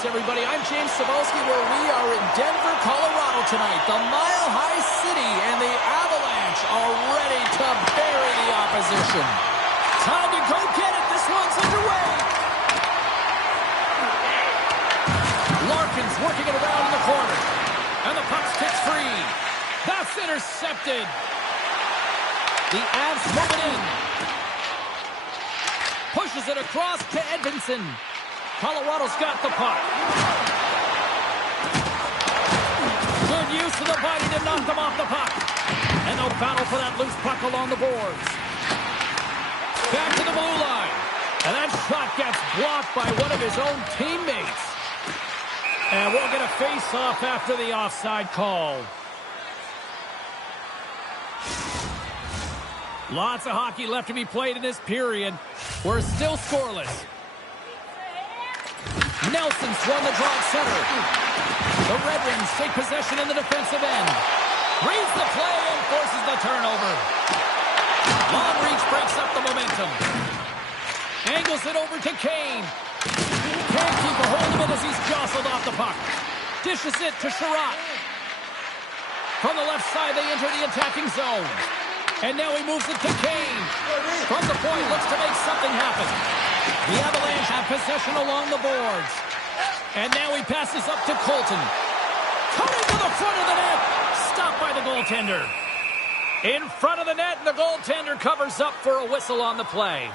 Thanks, everybody. I'm James Cebulski, where we are in Denver, Colorado tonight. The Mile High City and the Avalanche are ready to bury the opposition. Time to go get it. This one's underway. Larkin's working it around in the corner. And the puck's kicked free. That's intercepted. The Avs move it in. Pushes it across to Edmondson. Colorado's got the puck. Good use of the body to knock them off the puck. And no battle for that loose puck along the boards. Back to the blue line. And that shot gets blocked by one of his own teammates. And we'll get a face-off after the offside call. Lots of hockey left to be played in this period. We're still scoreless. Nelson's won the draw at center. The Red Wings take possession in the defensive end. Reads the play and forces the turnover. Long reach breaks up the momentum. Angles it over to Kane. Can't keep a hold of it as he's jostled off the puck. Dishes it to Sherratt. From the left side, they enter the attacking zone. And now he moves it to Kane. From the point, looks to make something happen. The Avalanche have possession along the boards. And now he passes up to Colton. Coming to the front of the net. Stopped by the goaltender. In front of the net, and the goaltender covers up for a whistle on the play.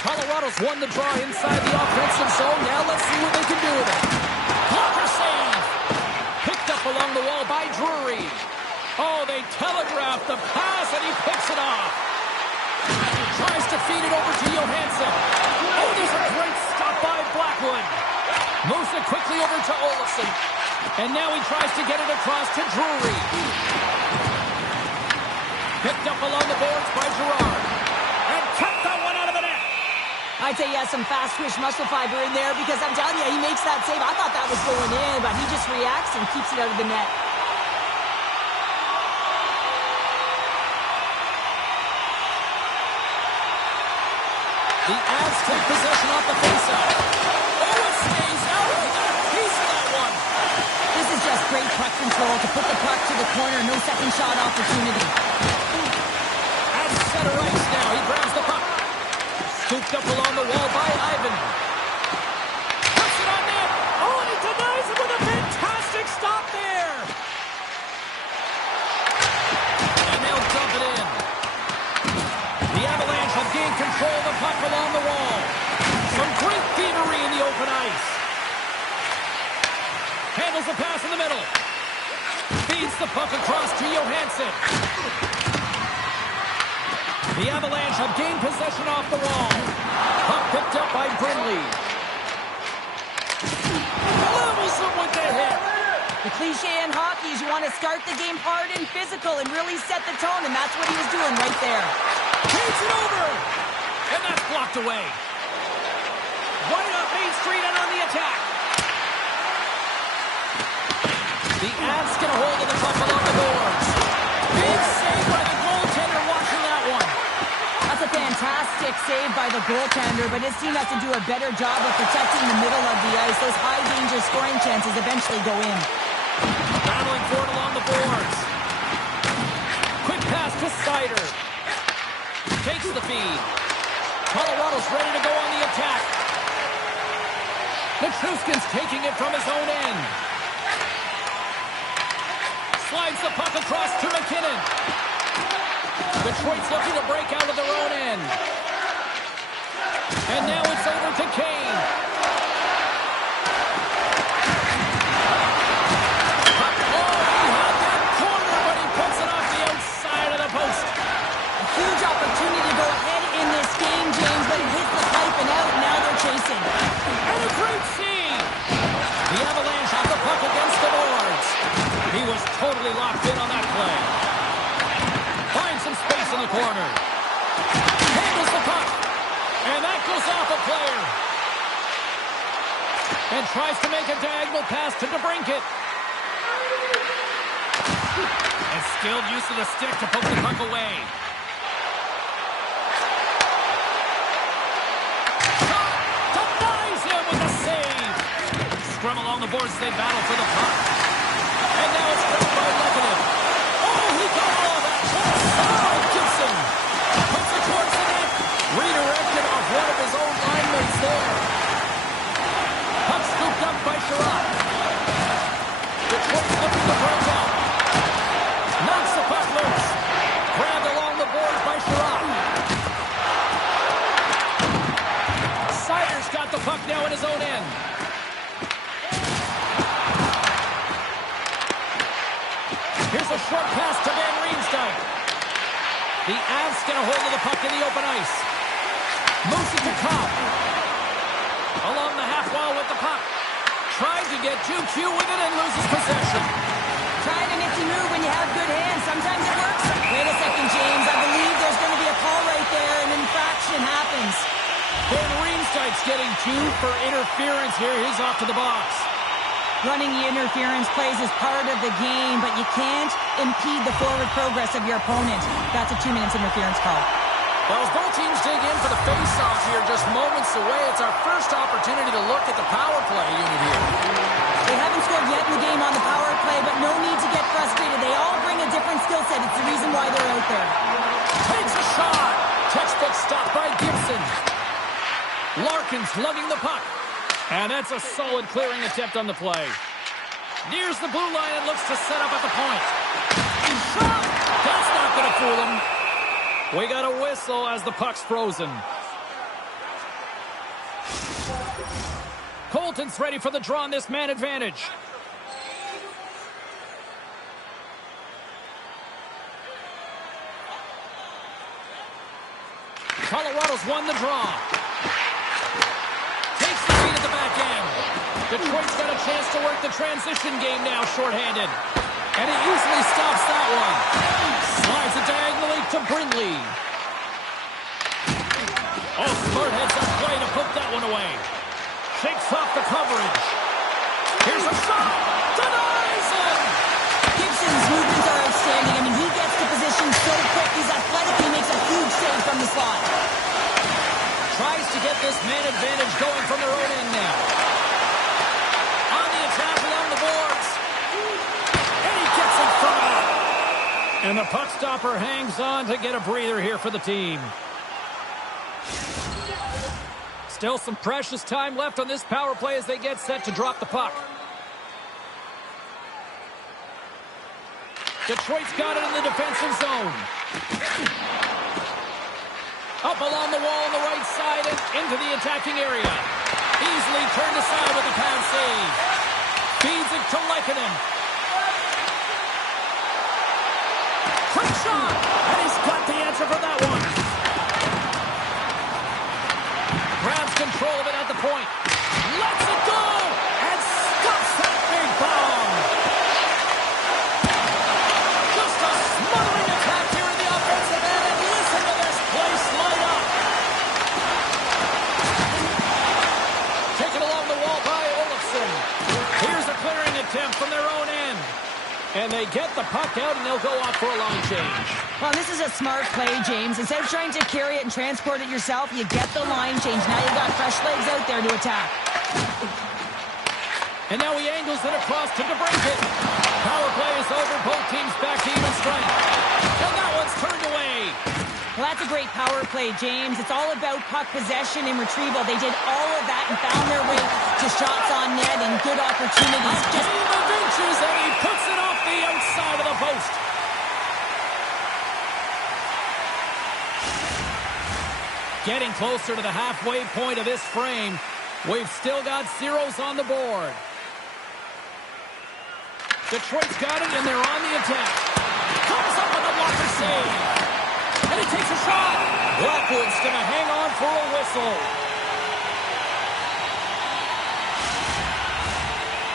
Colorado's won the draw inside the offensive zone. Now let's see what they can do with it. Blocker save. Picked up along the wall by Drury. Oh, they telegraphed the pass, and he picks it off. Tries to feed it over to Johansson. Oh, there's a great stop by Blackwood. Moves it quickly over to Olofsson. And now he tries to get it across to Drury. Picked up along the boards by Girard. And kept that one out of the net. I'd say he has some fast-twitch muscle fiber in there because I'm telling you, he makes that save. I thought that was going in, but he just reacts and keeps it out of the net. The Avs take possession off the faceoff. Oh, it stays out. He got a piece of that one. This is just great puck control to put the puck to the corner. No second shot opportunity. At center ice now. He grabs the puck. Scooped up along the wall by Ivan. Puts it on net. Oh, and he denies it with a fantastic stop there. And they'll dump it in. The Avalanche have gained control of the puck along the wall. Some great thievery in the open ice. Handles the pass in the middle. Feeds the puck across to Johansson. The Avalanche have gained possession off the wall. Puck picked up by Brindley. Levels him with the hit. The cliche in hockey is you want to start the game hard and physical and really set the tone, and that's what he was doing right there. Takes it over. And that's blocked away. Right up Main Street and on the attack. The Avs get a hold of the puck along the boards. Big save by the goaltender watching that one. That's a fantastic save by the goaltender, but his team has to do a better job of protecting the middle of the ice. Those high-danger scoring chances eventually go in. Battling for it along the boards. Quick pass to Seider. Takes the feed. Colorado's ready to go on the attack. Nichushkin's taking it from his own end. Slides the puck across to McKinnon. Detroit's looking to break out of their own end. And now it's over to Kane. Oh, he had that corner, but he puts it off the outside of the post. A huge opportunity to go ahead in this game, James, but it hits the pipe and out. Now they're chasing. And a great save. The Avalanche have the puck against the boards. He was totally locked in on that play. Finds some space in the corner. Handles the puck. And that goes off a player. And tries to make a diagonal pass to DeBrincat. And skilled use of the stick to poke the puck away. scrum along the boards as they battle for the puck. And now it's grabbed by Lekanen. Oh, he got all of that. Oh, Gibson puts it towards the net. Redirected off one of his own linemates there. Puck scooped up by Sherrod. Detroit's looking to break out. Knocks the puck loose. Grabbed along the boards by Sherrod. Sider's got the puck now in his own end. Here's a short pass to Van Riemsdyk. The Avs get a hold of the puck in the open ice. Moves it to Cobb. Along the half wall with the puck. Tried to get 2Q with it and loses possession. Trying a nifty move when you have good hands. Sometimes it works. Wait a second, James. I believe there's going to be a call right there. An infraction happens. Van Riemsdyk's getting 2 for interference here. He's off to the box. Running the interference plays is part of the game, but you can't impede the forward progress of your opponent. That's a 2-minute interference call. Well, as both teams dig in for the face-off here, just moments away, it's our first opportunity to look at the power play unit here. They haven't scored yet in the game on the power play, but no need to get frustrated. They all bring a different skill set. It's the reason why they're out there. Takes a shot. Textbook stop by Gibson. Larkin's lugging the puck. And that's a solid clearing attempt on the play. Nears the blue line and looks to set up at the point. Shot! That's not going to fool him. We got a whistle as the puck's frozen. Colton's ready for the draw on this man advantage. Colorado's won the draw. Takes the lead at the back end. Detroit's got a chance to work the transition game now, shorthanded. And he easily stops that one. Slides it diagonally to Brindley. Oh, smart heads-up play to put that one away. Shakes off the coverage. Here's a shot. Denies him. Gibson's movements are outstanding. I mean, he gets to position so quick. He's athletic. He makes a huge save from the slot. Tries to get this man advantage going from their own end now. On the attack along the boards. And he gets in front of it. And the puck stopper hangs on to get a breather here for the team. Still some precious time left on this power play as they get set to drop the puck. Detroit's got it in the defensive zone. Up along the wall on the right side and into the attacking area. Easily turned aside with a pad save. Feeds it to Lekanen. Quick shot! And he's got the answer for that one. Grabs control of it at the point. Lets it go! And stuffs that big bomb! Just a smothering attack here in the offensive end. And listen to this place light up. Taken along the wall by Olofsson. Here's a clearing attempt from their own end. And they get the puck out, and they'll go off for a line change. Well, this is a smart play, James. Instead of trying to carry it and transport it yourself, you get the line change. Now you've got fresh legs out there to attack. And now he angles it across to DeBrincat. Power play is over. Both teams back to even strength. And that one's turned away. Well, that's a great power play, James. It's all about puck possession and retrieval. They did all of that and found their way to shots on net and good opportunities. A game of inches, and he puts it off the outside of the post. Getting closer to the halfway point of this frame. We've still got zeros on the board. Detroit's got it, and they're on the attack. Comes up with a blocker save. And he takes a shot. Blackwood's going to hang on for a whistle.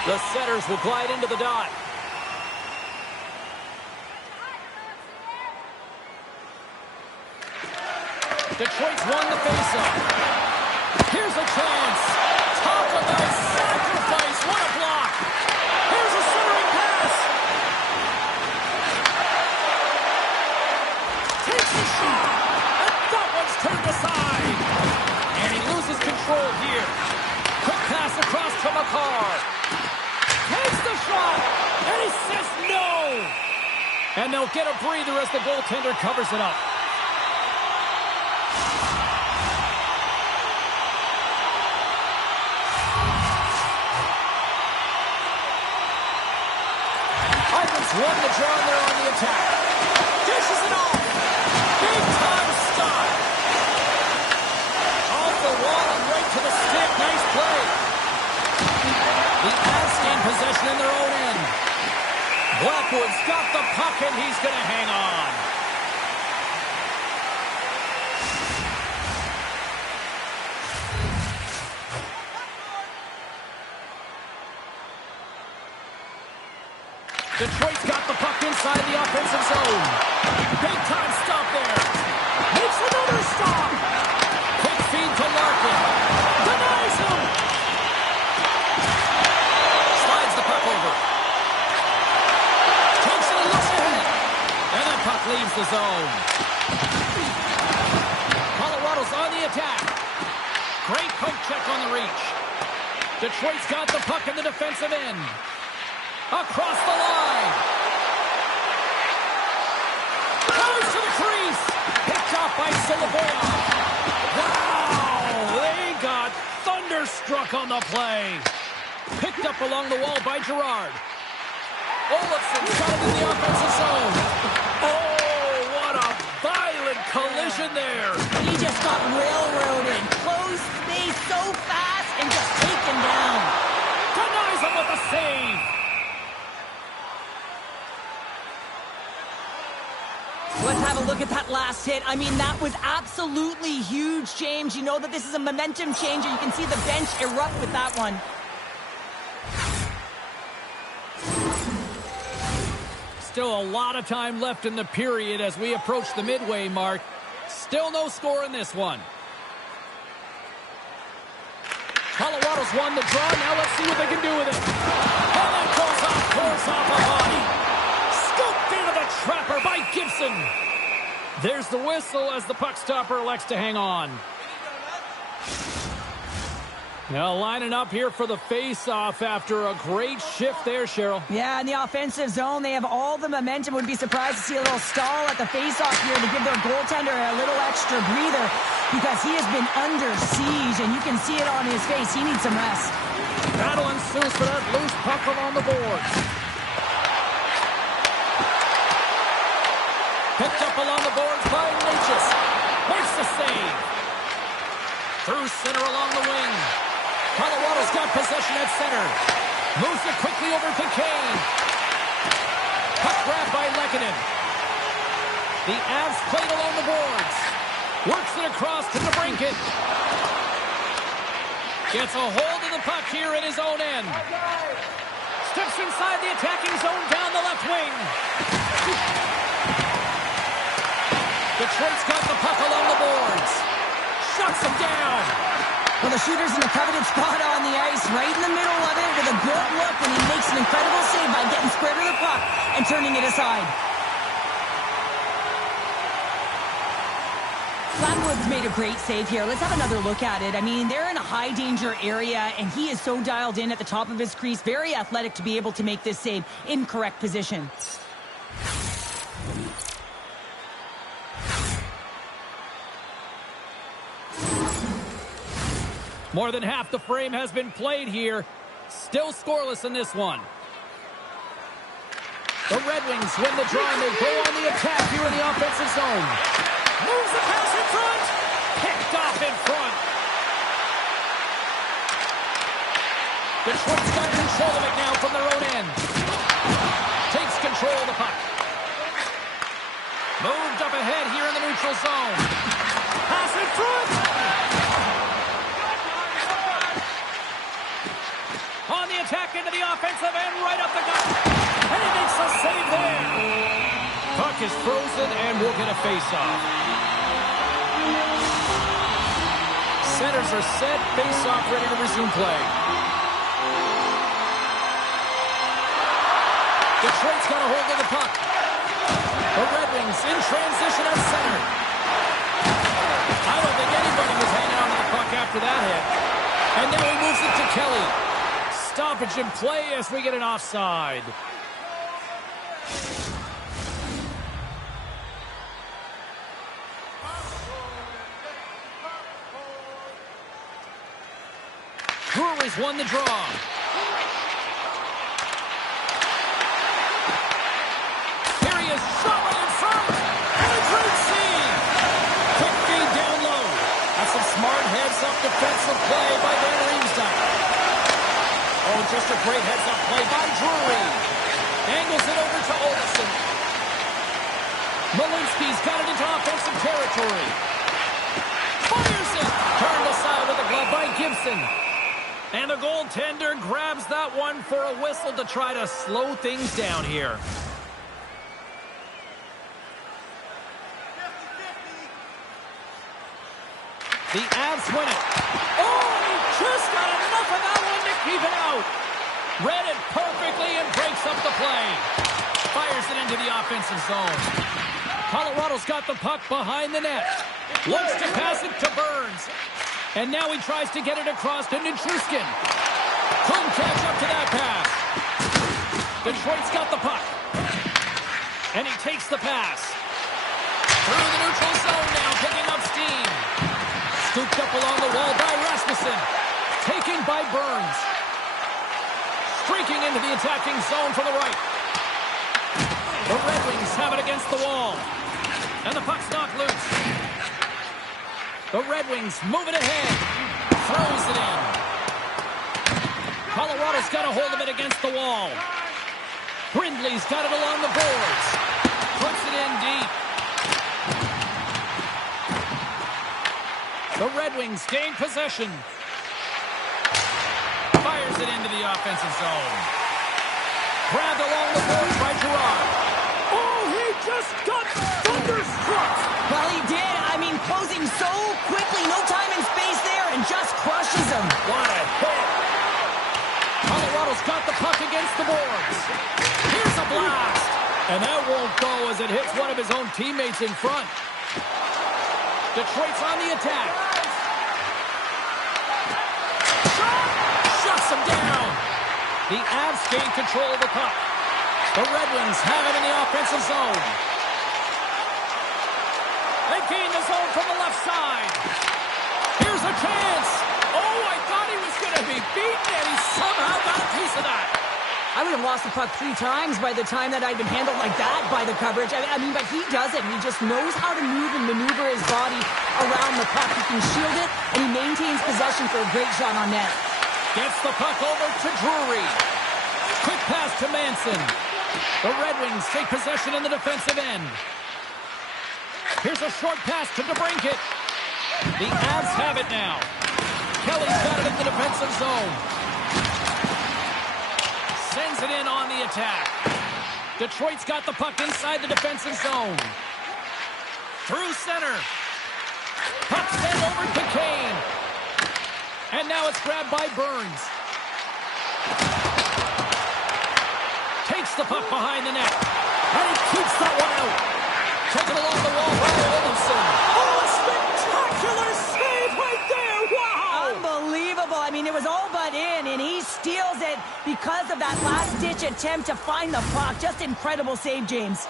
The setters will glide into the dot. Detroit's won the faceoff. Here's a chance. Top of the sacrifice. What a block. Here's a centering pass. Takes the shot. And that one's turned aside. And he loses control here. Quick pass across to McCarr. And they'll get a breather as the goaltender covers it up. Ivans won the draw and they're on the attack. Dishes it off. Big time stop. Off the wall and right to the stick. Nice play. The Avs gain possession in their own end. Blackwood's got the puck and he's going to hang on. Detroit's got the puck inside the offensive zone. Big time stop there. Makes another stop. Quick feed to Larkin. Denies him. Slides the puck over. Takes it and looks ahead. And that puck leaves the zone. Colorado's on the attack. Great poke check on the reach. Detroit's got the puck in the defensive end. Across the line. Comes to the crease. Picked off by Solovyov. Wow! They got thunderstruck on the play. Picked up along the wall by Girard. Olofsson's got it in the offensive zone. Oh, what a violent collision there. He just got railroaded. Close space so fast and just taken down. Denies him with a save. Let's have a look at that last hit. I mean, that was absolutely huge, James. You know that this is a momentum changer. You can see the bench erupt with that one. Still a lot of time left in the period as we approach the midway mark. Still no score in this one. Colorado's won the draw. Now let's see what they can do with it. And that course off a body. Scooped into the trapper by Gibson. There's the whistle as the puck stopper elects to hang on. Now lining up here for the face-off after a great shift there, Cheryl. Yeah, in the offensive zone, they have all the momentum. Would be surprised to see a little stall at the face-off here to give their goaltender a little extra breather because he has been under siege, and you can see it on his face. He needs some rest. Battle ensues for that loose puck along the boards. Picked up along the boards by Natchez. Makes the save. Through center along the wing. Colorado's got possession at center. Moves it quickly over to Kane. Puck grab by Lehkonen. The Avs played along the boards. Works it across to DeBrincat. Gets a hold of the puck here in his own end. Steps inside the attacking zone down the left wing. Detroit's got the puck along the boards. Shuts him down. Well, the shooter's in a coveted spot on the ice, right in the middle of it with a good look, and he makes an incredible save by getting square to the puck and turning it aside. Blackwood's made a great save here. Let's have another look at it. I mean, they're in a high-danger area, and he is so dialed in at the top of his crease. Very athletic to be able to make this save in correct position. More than half the frame has been played here. Still scoreless in this one. The Red Wings win the draw and they go on the attack here in the offensive zone. Moves the pass in front. Picked off in front. Detroit's got control of it now from their own end. Takes control of the puck. Moved up ahead here in the neutral zone. Pass in front. On the attack into the offensive end, right up the gut. And he makes a save there. Puck is frozen and we'll get a face-off. Centers are set, face-off ready to resume play. Detroit's got a hold of the puck. The Red Wings in transition at center. I don't think anybody was hanging on to the puck after that hit. And now he moves it to Kelly. Stoppage in play as we get an offside. Drury's won the draw. Here he is, shot right in front. And a great save. Quick feed down low. That's some smart heads-up defensive play by Van Riemsdyk. Oh, just a great heads-up play by Drury. Angles it over to Olsen. Malinsky's got it into offensive territory. Fires it. Turned aside with a glove by Gibson. And the goaltender grabs that one for a whistle to try to slow things down here. The Avs win it. Oh, he just got enough of that one to keep it out. Read it perfectly and breaks up the play. Fires it into the offensive zone. Colorado's got the puck behind the net. Looks to pass it to Burns. And now he tries to get it across to Nichushkin. Couldn't catch up to that pass. Detroit's got the puck. And he takes the pass. Through the neutral zone now, picking up steam. Scooped up along the wall by Rasmussen. Taken by Burns. Streaking into the attacking zone from the right. The Red Wings have it against the wall. And the puck's knocked loose. The Red Wings moving ahead. Throws it in. Colorado's got a hold of it against the wall. Brindley's got it along the boards. Puts it in deep. The Red Wings gain possession. Fires it into the offensive zone. Grabbed along the boards by Gerard. Oh, he just got thunderstruck. Well, he did. I mean, closing so quickly. No time and space there, and just crushes him. What a hit. Colorado's got the puck against the boards. Here's a blast. And that won't go as it hits one of his own teammates in front. Detroit's on the attack. Shuts him down. The Avs gain control of the puck. The Red Wings have it in the offensive zone. They gain the zone from the left side. Here's a chance. Oh, I thought he was going to be beaten, and he somehow got a piece of that. I would have lost the puck 3 times by the time that I'd been handled like that by the coverage. I mean, but he does it. He just knows how to move and maneuver his body around the puck. He can shield it, and he maintains possession for a great shot on net. Gets the puck over to Drury. Quick pass to Manson. The Red Wings take possession in the defensive end. Here's a short pass to DeBrincat. The Avs have it now. Kelly's got it in the defensive zone. Sends it in on the attack. Detroit's got the puck inside the defensive zone. Through center. Puck sent over to Kane. And now it's grabbed by Burns. Takes the puck behind the net. And he keeps that one out. Taken along the wall by Olsen. Oh, a spectacular save right there. Wow. Unbelievable. I mean, it was all but in, and he steals it because of that last-ditch attempt to find the puck. Just incredible save, James.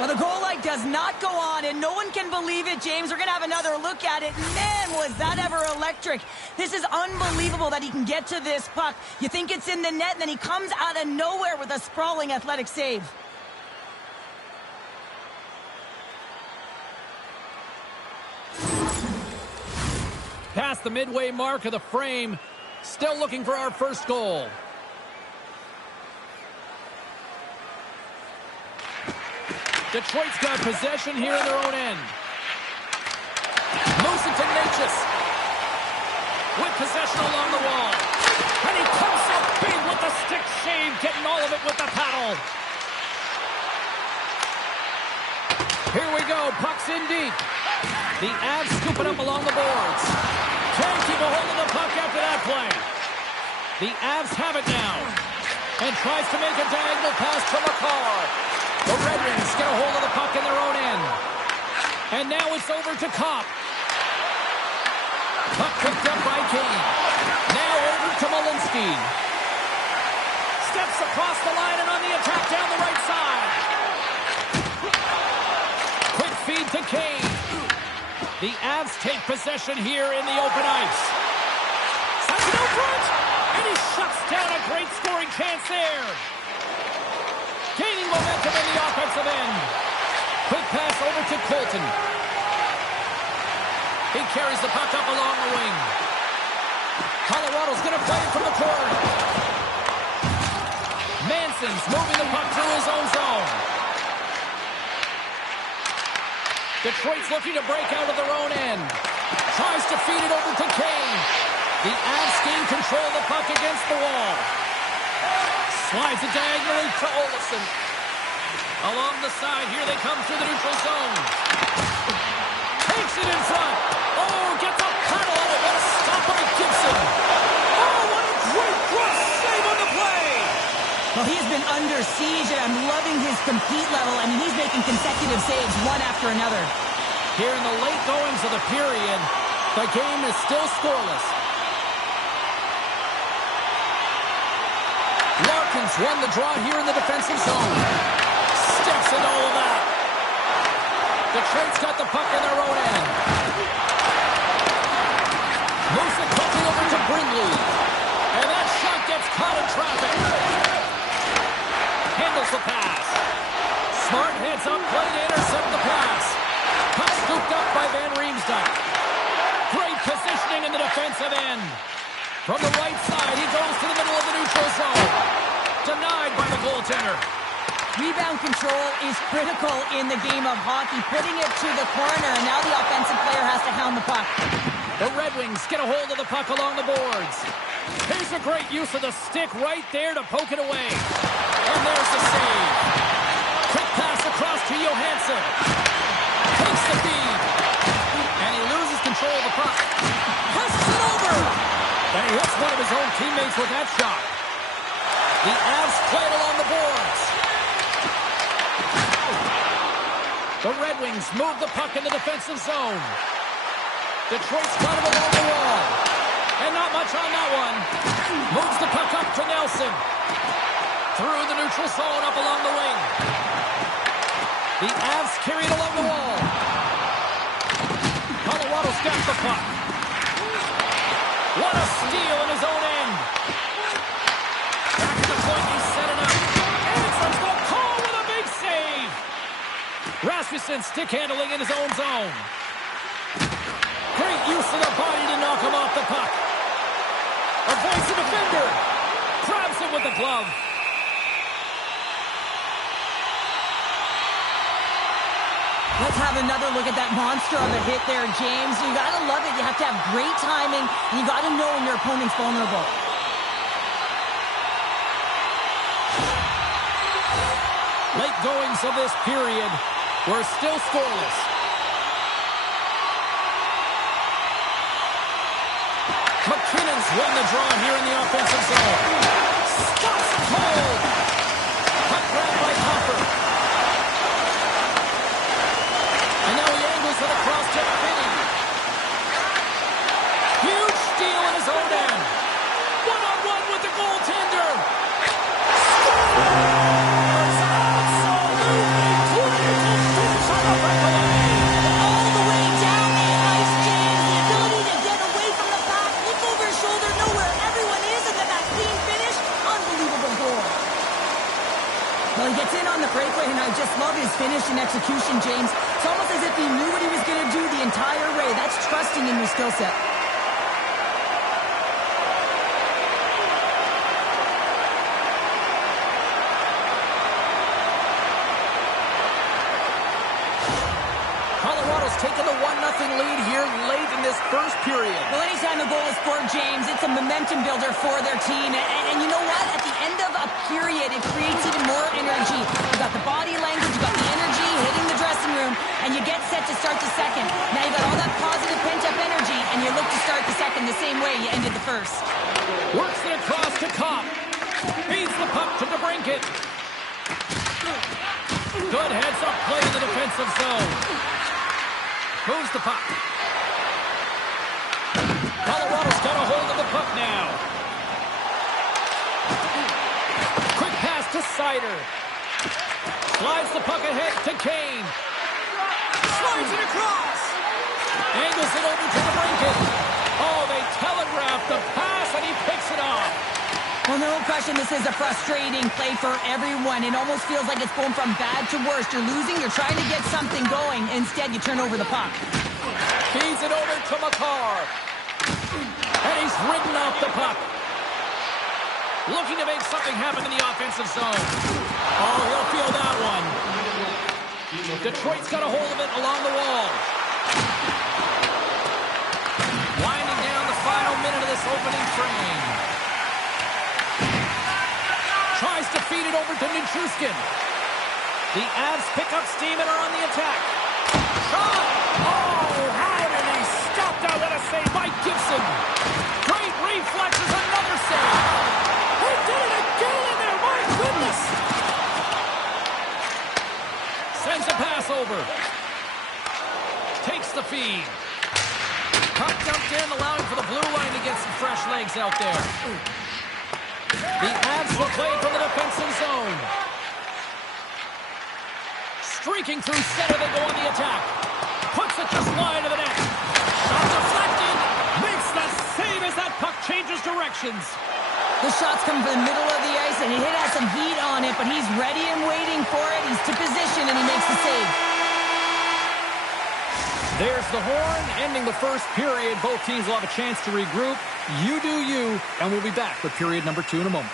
Well, the goal light does not go on, and no one can believe it, James. We're going to have another look at it. Man, was that ever electric. This is unbelievable that he can get to this puck. You think it's in the net, and then he comes out of nowhere with a sprawling athletic save. Past the midway mark of the frame. Still looking for our first goal. Detroit's got possession here in their own end. Moves it to Natchez. With possession along the wall. And he comes up big with the stick shave, getting all of it with the paddle. Here we go, puck's in deep. The Avs scoop it up along the boards. Can't keep a hold of the puck after that play. The Avs have it now. And tries to make a diagonal pass to McCarr. The Red Wings get a hold of the puck in their own end. And now it's over to Kopp. Puck picked up by Kane. Now over to Malinsky. Steps across the line and on the attack down the right side. Quick feed to Kane. The Avs take possession here in the open ice. Sends it out front. Shuts down a great scoring chance there. Gaining momentum in the offensive end. Quick pass over to Colton. He carries the puck up along the wing. Colorado's going to play it from the corner. Manson's moving the puck through his own zone. Detroit's looking to break out of their own end. Tries to feed it over to Kane. The Avs gain control of the puck against the wall. Slides it diagonally to Olofsson. Along the side, here they come through the neutral zone. Takes it in front. Oh, gets a paddle on it. What a stop by Gibson. Oh, what a great cross save on the play. Well, he has been under siege, and I'm loving his compete level. I mean, he's making consecutive saves one after another. Here in the late goings of the period, the game is still scoreless. Larkins won the draw here in the defensive zone. Steps into all of that. Detroit's got the puck in their own end. Moves it quickly over to Brindley. And that shot gets caught in traffic. Handles the pass. Smart heads up play to intercept the pass. Puck scooped up by Van Riemsdyk. Great positioning in the defensive end. From the right side, he goes to the middle of the neutral zone. Denied by the goaltender. Rebound control is critical in the game of hockey. Putting it to the corner, and now the offensive player has to hound the puck. The Red Wings get a hold of the puck along the boards. Here's a great use of the stick right there to poke it away. And there's the save. Quick pass across to Johansson. Takes the feed. And he loses control of the puck. Passes it over. And he hits one of his own teammates with that shot. The Avs play it along the boards. The Red Wings move the puck in the defensive zone. Detroit's got it along the wall. And not much on that one. Moves the puck up to Nelson. Through the neutral zone up along the wing. The Avs carry it along the wall. Colorado's got the puck. What a steal in his own end. Back to the point, he's set it up. Answers the call with a big save. Rasmussen stick handling in his own zone. Great use of the body to knock him off the puck. Avoids the defender. Grabs him with the glove. Let's have another look at that monster of a hit there, James. You gotta love it. You have to have great timing, and you gotta know when your opponent's vulnerable. Late goings of this period, we're still scoreless. McKinnon's won the draw here in the offensive zone. Stops it cold. Puck grabbed by Hopper. And now he angles it across to Finney. Huge steal in his own end. One-on-one with the goaltender. Scores! Absolutely critical finish on the breakaway. All the way down the ice, James. The ability to get away from the puck, look over his shoulder, know where everyone is, and then that clean finish. Unbelievable goal. Well, he gets in on the breakaway, and I just love his finish and execution, James. It's almost as if he knew what he was going to do the entire way. That's trusting in your skill set. Colorado's taken the 1-0 lead here late in this first period. Well, anytime a goal is scored, James, it's a momentum builder for their team. And you know what? At the end of a period, it creates even more energy. You got the body language, you got the energy hitting the dressing room, and you get set to start the second. Now you got all that positive pent-up energy, and you look to start the second the same way you ended the first. Works it across to Kopp. Feeds the puck to DeBrincat. Good heads-up play in the defensive zone. Moves the puck. Colorado's got a hold of the puck now. Quick pass to Seider. Slides the puck ahead to Kane. Slides it across. Angles it over to DeBrincat. Oh, they telegraphed the pass, and he picks it off. Well, no question, this is a frustrating play for everyone. It almost feels like it's going from bad to worse. You're losing, you're trying to get something going. Instead, you turn over the puck. Feeds it over to McCarr. And he's ridden off the puck. Looking to make something happen in the offensive zone. Oh, he'll feel that one. Detroit's got a hold of it along the wall. Winding down the final minute of this opening frame. Tries to feed it over to Nichushkin. The Avs pick up steam and are on the attack. Shot! Oh, how did he stop that? What a save by Gibson. Great reflexes, another save. He did it again in there, my goodness. Sends a pass over. Takes the feed. Puck dumped in, allowing for the blue line to get some fresh legs out there. The Avs will play from the defensive zone. Streaking through center, they go on the attack. Puts it just wide of the net. Shot deflected. Makes the save as that puck changes directions. The shot's coming from the middle of the ice, and it has some heat on it, but he's ready and waiting for it. He's to position, and he makes the save. There's the horn, ending the first period. Both teams will have a chance to regroup. You do you, and we'll be back with period number 2 in a moment.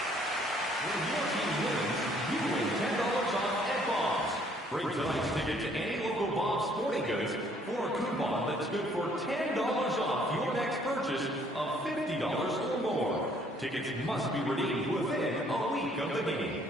Bring tonight's ticket to any local Bob's Sporting Goods for a coupon that's good for $10 off your next purchase of $50 or more. Tickets must be redeemed within a week of the game.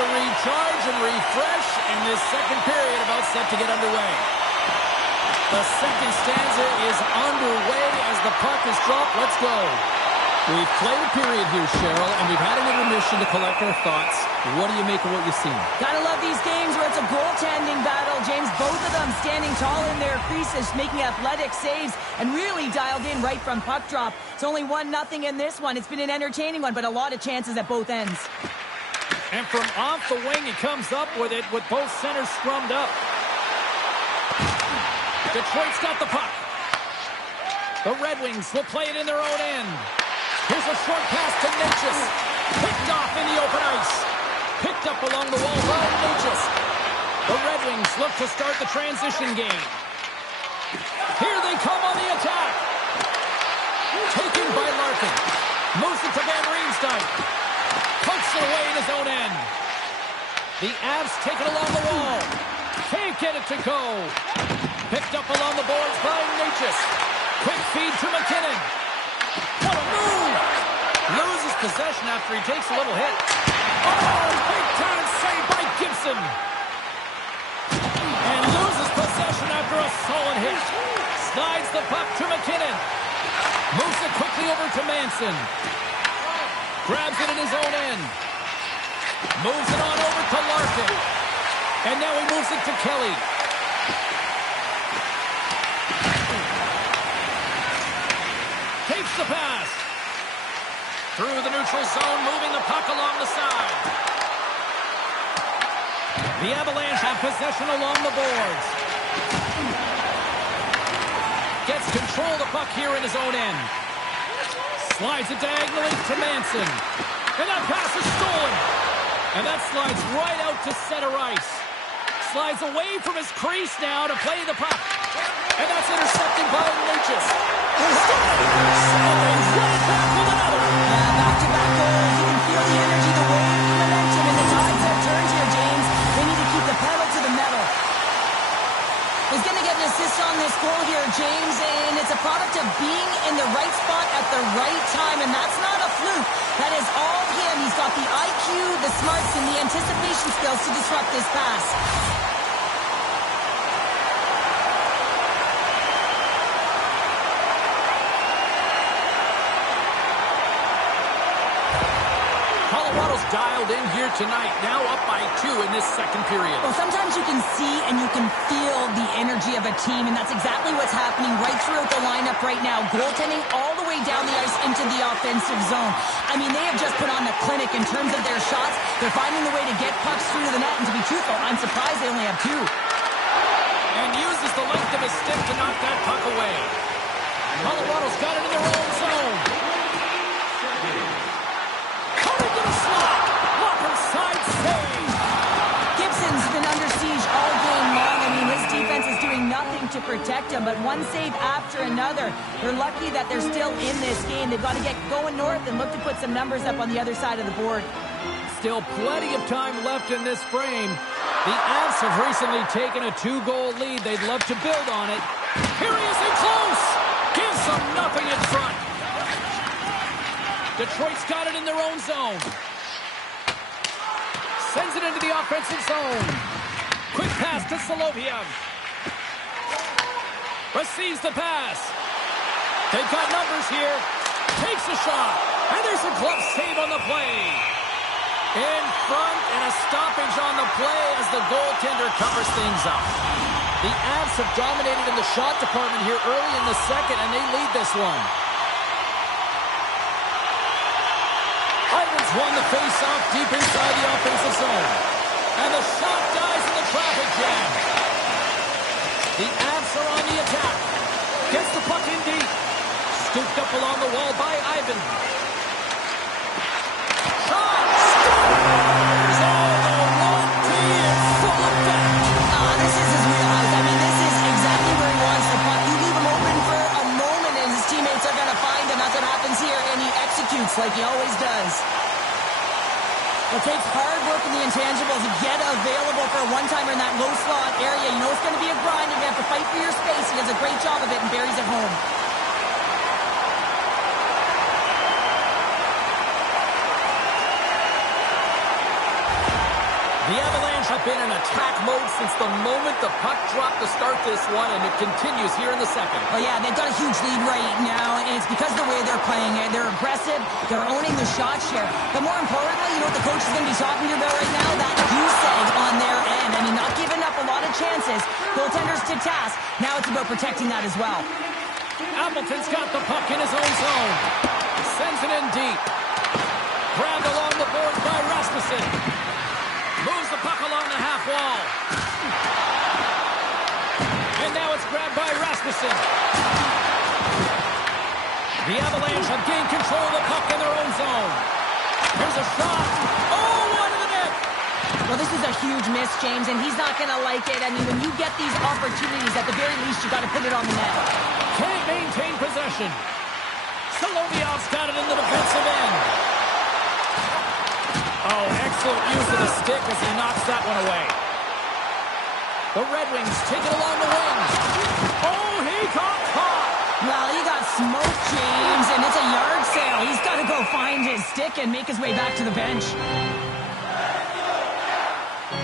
to recharge and refresh in this second period about set to get underway. The second stanza is underway as the puck is dropped. Let's go. We've played a period here, Cheryl, and we've had an intermission to collect our thoughts. What do you make of what you've seen? Gotta love these games where it's a goaltending battle, James. Both of them standing tall in their creases, making athletic saves, and really dialed in right from puck drop. It's only 1-0 in this one. It's been an entertaining one, but a lot of chances at both ends. And from off the wing, he comes up with it with both centers scrummed up. Detroit's got the puck. The Red Wings will play it in their own end. Here's a short pass to Natchez. Picked off in the open ice. Picked up along the wall by Natchez. The Red Wings look to start the transition game. Here they come on the attack. Taken by Larkin. Moves it to Van Riemsdyk. Pokes it away in his own end. The Avs take it along the wall. Can't get it to go. Picked up along the boards by Natchez. Quick feed to McKinnon. What a move! Loses possession after he takes a little hit. Oh, big time save by Gibson. And loses possession after a solid hit. Slides the puck to McKinnon. Moves it quickly over to Manson. Grabs it in his own end. Moves it on over to Larkin. And now he moves it to Kelly. Takes the pass. Through the neutral zone, moving the puck along the side. The Avalanche have possession along the boards. Gets control of the puck here in his own end. Slides it diagonally to Manson. And that pass is stolen. And that slides right out to center ice. Slides away from his crease now to play the puck. And that's intercepted by Natchez. Back-to-back goals. You can feel the energy, the wave, the momentum, and the tides have turned here, James. They need to keep the pedal to the metal. He's going to get an assist on this goal here, James, and it's a product of being in the right spot at the right time, and that's not a fluke. That is all him. He's got the IQ, the smarts, and the anticipation skills to disrupt this pass. Colorado's dialed in here tonight, now up by 2 in this second period. Well, sometimes you can see and you can feel the energy of a team, and that's exactly what's happening right throughout the lineup right now. Goaltending all the way down the ice into the offensive zone. I mean, they have just put on the clinic in terms of their shots. They're finding the way to get pucks through to the net, and to be truthful, I'm surprised they only have 2. And uses the length of his stick to knock that puck away. Colorado's got it in their own zone. Coming to the slot. Walker side save. Gibson's been under siege all game long. I mean, his defense is doing nothing to protect him, but one save after another. They're lucky that they're still in this game. They've got to get going north and look to put some numbers up on the other side of the board. Still plenty of time left in this frame. The Avs have recently taken a 2-goal lead. They'd love to build on it. Here he is in close. Gives them nothing in front. Detroit's got it in their own zone. Sends it into the offensive zone. Quick pass to Solovyov. Receives the pass. They've got numbers here. Takes a shot. And there's a glove save on the play. In front, and a stoppage on the play as the goaltender covers things up. The Avs have dominated in the shot department here early in the second, and they lead this one. Ivans won the face-off deep inside the offensive zone. And the shot dies in the traffic jam. The Avs are on the attack. Gets the puck in deep. Scooped up along the wall by Ivan. This is his wheelhouse. I mean, this is exactly where he wants the puck. You leave him open for a moment, and his teammates are going to find him. That's what happens here, and he executes like he always does. It takes hard work in the intangibles to get available for a one-timer in that low slot area. You know it's going to be a grind. You're going to have to fight for your space. He does a great job of it and buries it home. have been in attack mode since the moment the puck dropped to start this one, and it continues here in the second. Well, yeah, they've got a huge lead right now, and it's because of the way they're playing it. They're aggressive, they're owning the shot share. But more importantly, you know what the coach is going to be talking to you about right now? That goose egg on their end. I mean, not giving up a lot of chances. Goaltenders to task. Now it's about protecting that as well. Appleton's got the puck in his own zone. Sends it in deep. Grabbed along the boards by Rasmussen. Moves the puck along the half wall. And now it's grabbed by Rasmussen. The Avalanche have gained control of the puck in their own zone. Here's a shot. Oh, wide of the net. Well, this is a huge miss, James, and he's not going to like it. I mean, when you get these opportunities, at the very least, you got to put it on the net. Can't maintain possession. Solovyov's got it in the defensive end. Oh, excellent use of the stick as he knocks that one away. The Red Wings take it along the wing. Oh, he got caught. Well, he got smoked, James, and it's a yard sale. He's got to go find his stick and make his way back to the bench.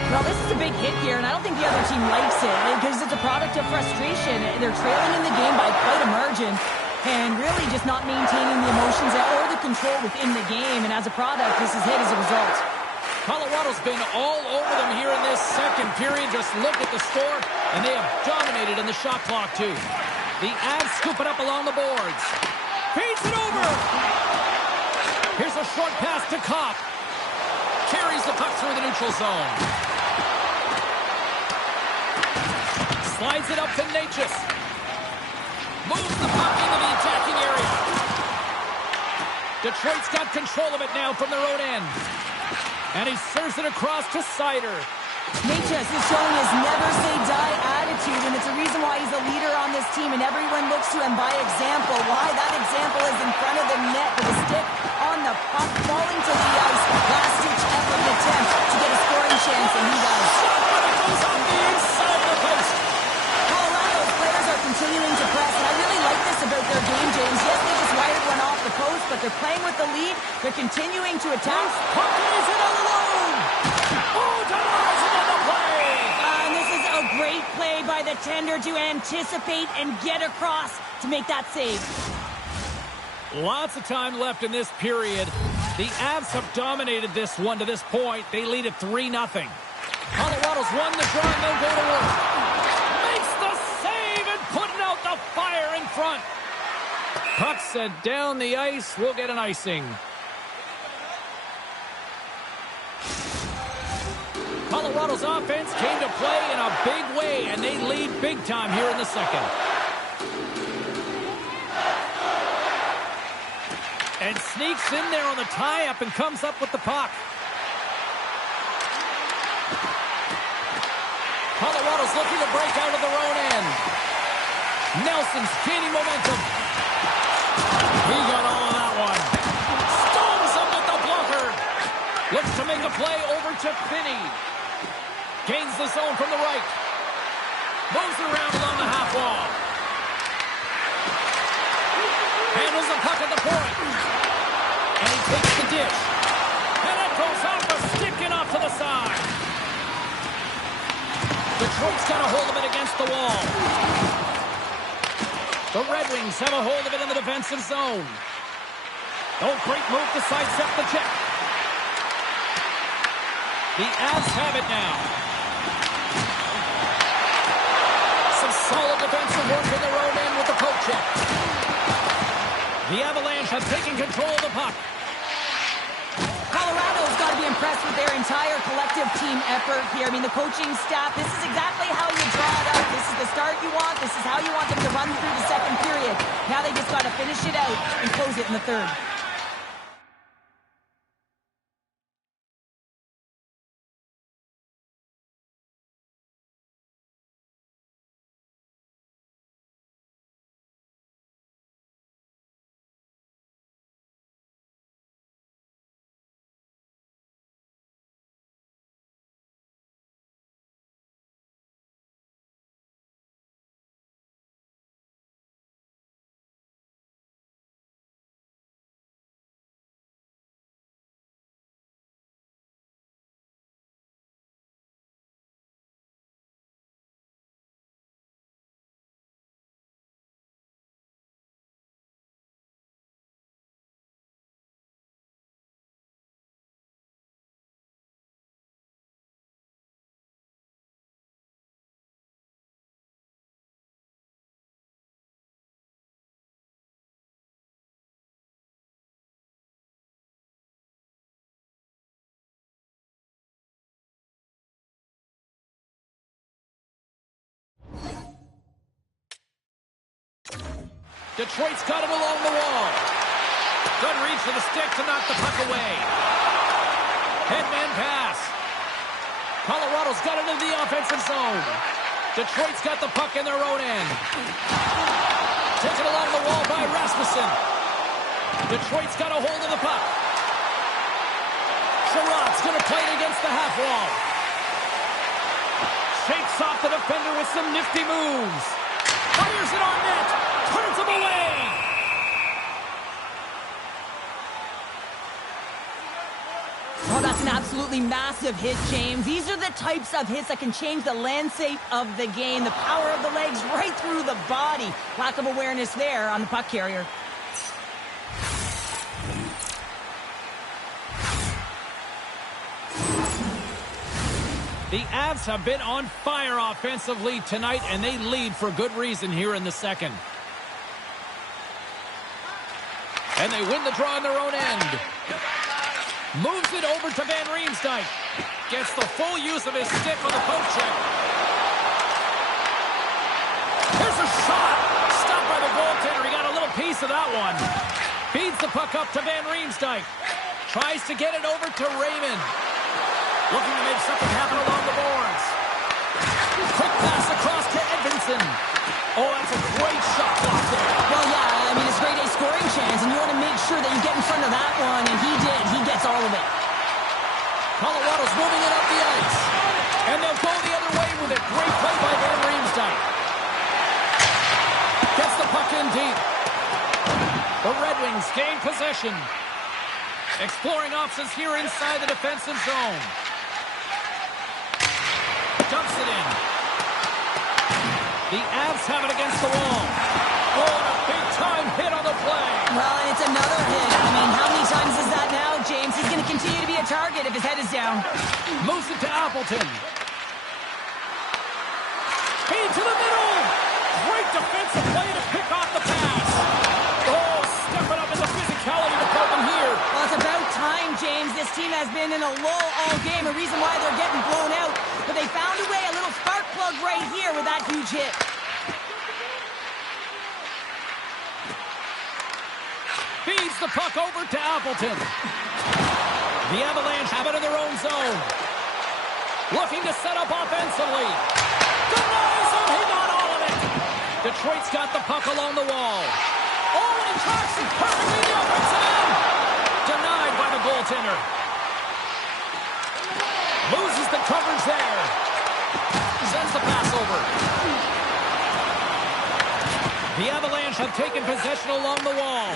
Well, this is a big hit here, and I don't think the other team likes it because it's a product of frustration. They're trailing in the game by quite a margin and really just not maintaining the emotions or the control within the game, and as a product, this is hit as a result. Colorado's been all over them here in this second period. Just look at the score, and they have dominated in the shot clock, too. The Avs scoop it up along the boards. Feeds it over. Here's a short pass to Kopp. Carries the puck through the neutral zone. Slides it up to Natchez. Moves the puck into the attacking area. Detroit's got control of it now from their own end. And he serves it across to Seider. Natchez is showing his never-say-die attitude, and it's a reason why he's a leader on this team, and everyone looks to him by example. Why? That example is in front of the net with a stick on the puck, falling to the ice. Last-ditch effort attempt to get a scoring chance, and he does. But it goes on the inside of the post. Colorado's players are continuing to press, and I really like this about their game, James. Yes, they just wired one off the post, but they're playing with the lead. They're continuing to attack. Puck is it alone. Oh, denies it on the play. And this is a great play by the tender to anticipate and get across to make that save. Lots of time left in this period. The Avs have dominated this one to this point. They lead at 3-0. Colorado's won the draw and they'll go to work. Makes the save and putting out the fire in front. Puck set down the ice. We'll get an icing. Colorado's offense came to play in a big way, and they lead big time here in the second. And sneaks in there on the tie-up and comes up with the puck. Colorado's looking to break out of their own end. Nelson's gaining momentum. He got all of that one. Stones him with the blocker. Looks to make a play over to Finney. Gains the zone from the right. Moves around along the half wall. Handles the puck at the point. And he takes the dish. And it goes off the stick and off to the side. Detroit's got a hold of it against the wall. The Red Wings have a hold of it in the defensive zone. Oh, great move to sidestep the check. The Avs have it now. Some solid defensive work in their own end with the poke check. The Avalanche have taken control of the puck. Colorado's got to be impressed with their entire collective team effort here. I mean, the coaching staff, this is exactly how you draw it up. This is the start you want. This is how you want them to run through the second period. Now they just got to finish it out and close it in the third. Detroit's got it along the wall. Good reach for the stick to knock the puck away. Headman pass. Colorado's got it into the offensive zone. Detroit's got the puck in their own end. Taken along the wall by Rasmussen. Detroit's got a hold of the puck. Sherrod's going to play it against the half wall. Shakes off the defender with some nifty moves. Fires it on net. Turns him away. Oh, that's an absolutely massive hit, James. These are the types of hits that can change the landscape of the game. The power of the legs right through the body. Lack of awareness there on the puck carrier. The Avs have been on fire offensively tonight, and they lead for good reason here in the second. And they win the draw on their own end. Moves it over to Van Riemsdyk. Gets the full use of his stick on the poke check. Here's a shot. Stopped by the goaltender. He got a little piece of that one. Feeds the puck up to Van Riemsdyk. Tries to get it over to Raymond. Looking to make something happen along the boards. Quick pass across to Edvinsson. Oh, that's a great shot block there. Well, yeah, I mean, it's grade A scoring chance, and you want to make sure that you get in front of that one, and he did. He gets all of it. Colorado's moving it up the ice. And they'll go the other way with it. Great play by Van Riemsdyk. Gets the puck in deep. The Red Wings gain possession. Exploring options here inside the defensive zone. Dumps it in. The Avs have it against the wall. Oh, and a big-time hit on the play. Well, and it's another hit. I mean, how many times is that now, James? He's going to continue to be a target if his head is down. Moves it to Appleton. Feed to the middle. Great defensive play to pick off the pass. Oh, stepping up in the physicality department here. Well, it's about time, James. This team has been in a lull all game, a reason why they're getting blown out. But they found a way, a little spark plug right here with that huge hit. Feeds the puck over to Appleton. The Avalanche have it in their own zone. Looking to set up offensively. Denies him, he got all of it. Detroit's got the puck along the wall. Oh, and he tracks it perfectly in the offensive end. Denied by the goaltender. Loses the coverage there. Sends the pass over. The Avalanche have taken possession along the wall.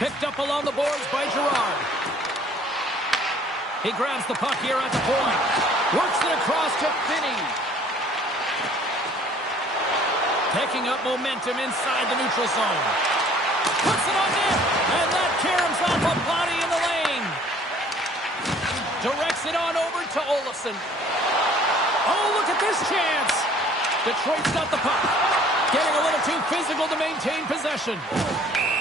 Picked up along the boards by Girard. He grabs the puck here at the point. Works it across to Finney. Picking up momentum inside the neutral zone. Puts it on net. And that caroms off a body in the lane. Directs it on over to Olofsson. Oh, look at this chance. Detroit's got the puck. Getting a little too physical to maintain possession.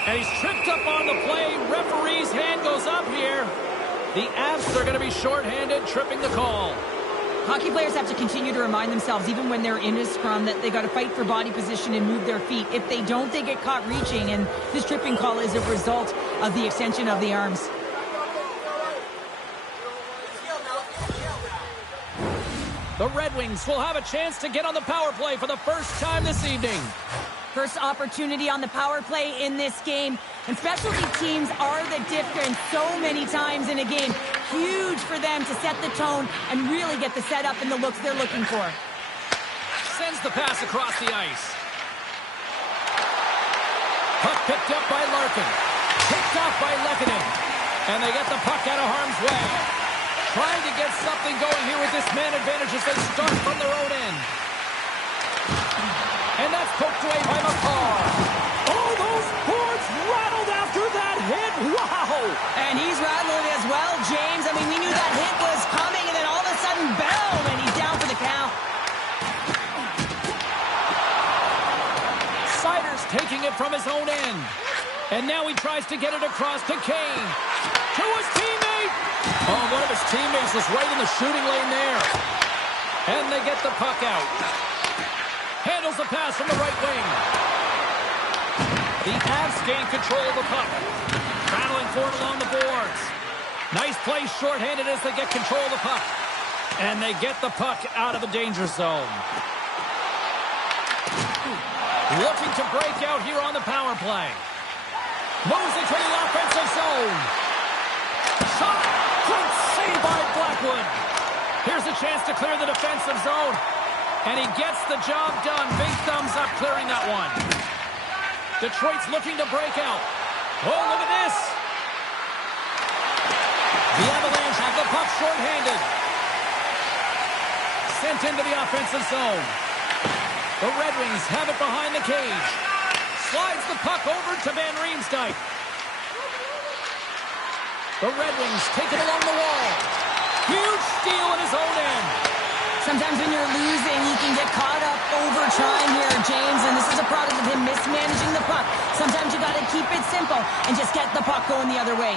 And he's tripped up on the play. Referee's hand goes up here. The Avs are going to be shorthanded, tripping the call. Hockey players have to continue to remind themselves, even when they're in a scrum, that they got to fight for body position and move their feet. If they don't, they get caught reaching, and this tripping call is a result of the extension of the arms. The Red Wings will have a chance to get on the power play for the first time this evening. First opportunity on the power play in this game. And specialty teams are the difference so many times in a game. Huge for them to set the tone and really get the setup and the looks they're looking for. Sends the pass across the ice. Puck picked up by Larkin. Picked off by Lehkonen. And they get the puck out of harm's way. Trying to get something going here with this man advantage as they start from their own end. And that's poked away by McCall. Oh, those boards rattled after that hit. Wow! And he's rattling as well, James. I mean, we knew that hit was coming, and then all of a sudden, boom, and he's down for the count. Sider's taking it from his own end. And now he tries to get it across to Kane. To his teammate. Oh, one of his teammates is right in the shooting lane there. And they get the puck out. Handles the pass from the right wing. The Avs gain control of the puck. Battling for it along the boards. Nice play shorthanded as they get control of the puck. And they get the puck out of the danger zone. Looking to break out here on the power play. Moves into the offensive zone. Shot. Good save by Blackwood. Here's a chance to clear the defensive zone. And he gets the job done. Big thumbs up clearing that one. Detroit's looking to break out. Oh, look at this. The Avalanche have the puck shorthanded. Sent into the offensive zone. The Red Wings have it behind the cage. Slides the puck over to Van Riemsdyk. The Red Wings take it along the wall. Huge steal in his own end. Sometimes when you're losing, you can get caught up over trying here, James, and this is a product of him mismanaging the puck. Sometimes you got to keep it simple and just get the puck going the other way.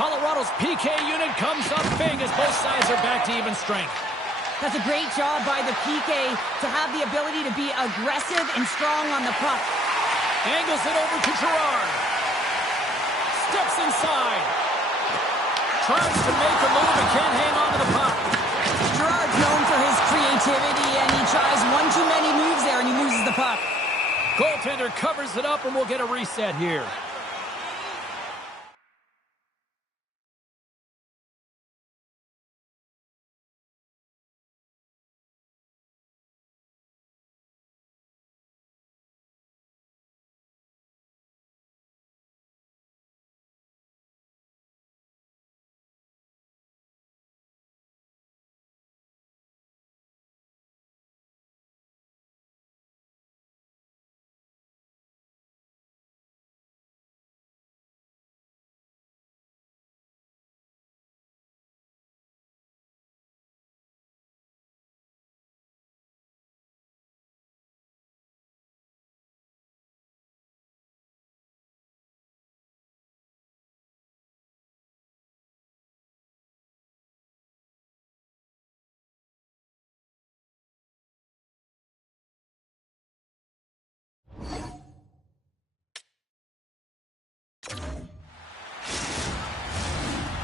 Colorado's PK unit comes up big as both sides are back to even strength. That's a great job by the PK to have the ability to be aggressive and strong on the puck. Angles it over to Girard. Steps inside. Tries to make a move and can't hang on to the puck. Girard's known for his creativity, and he tries one too many moves there, and he loses the puck. Goaltender covers it up, and we'll get a reset here.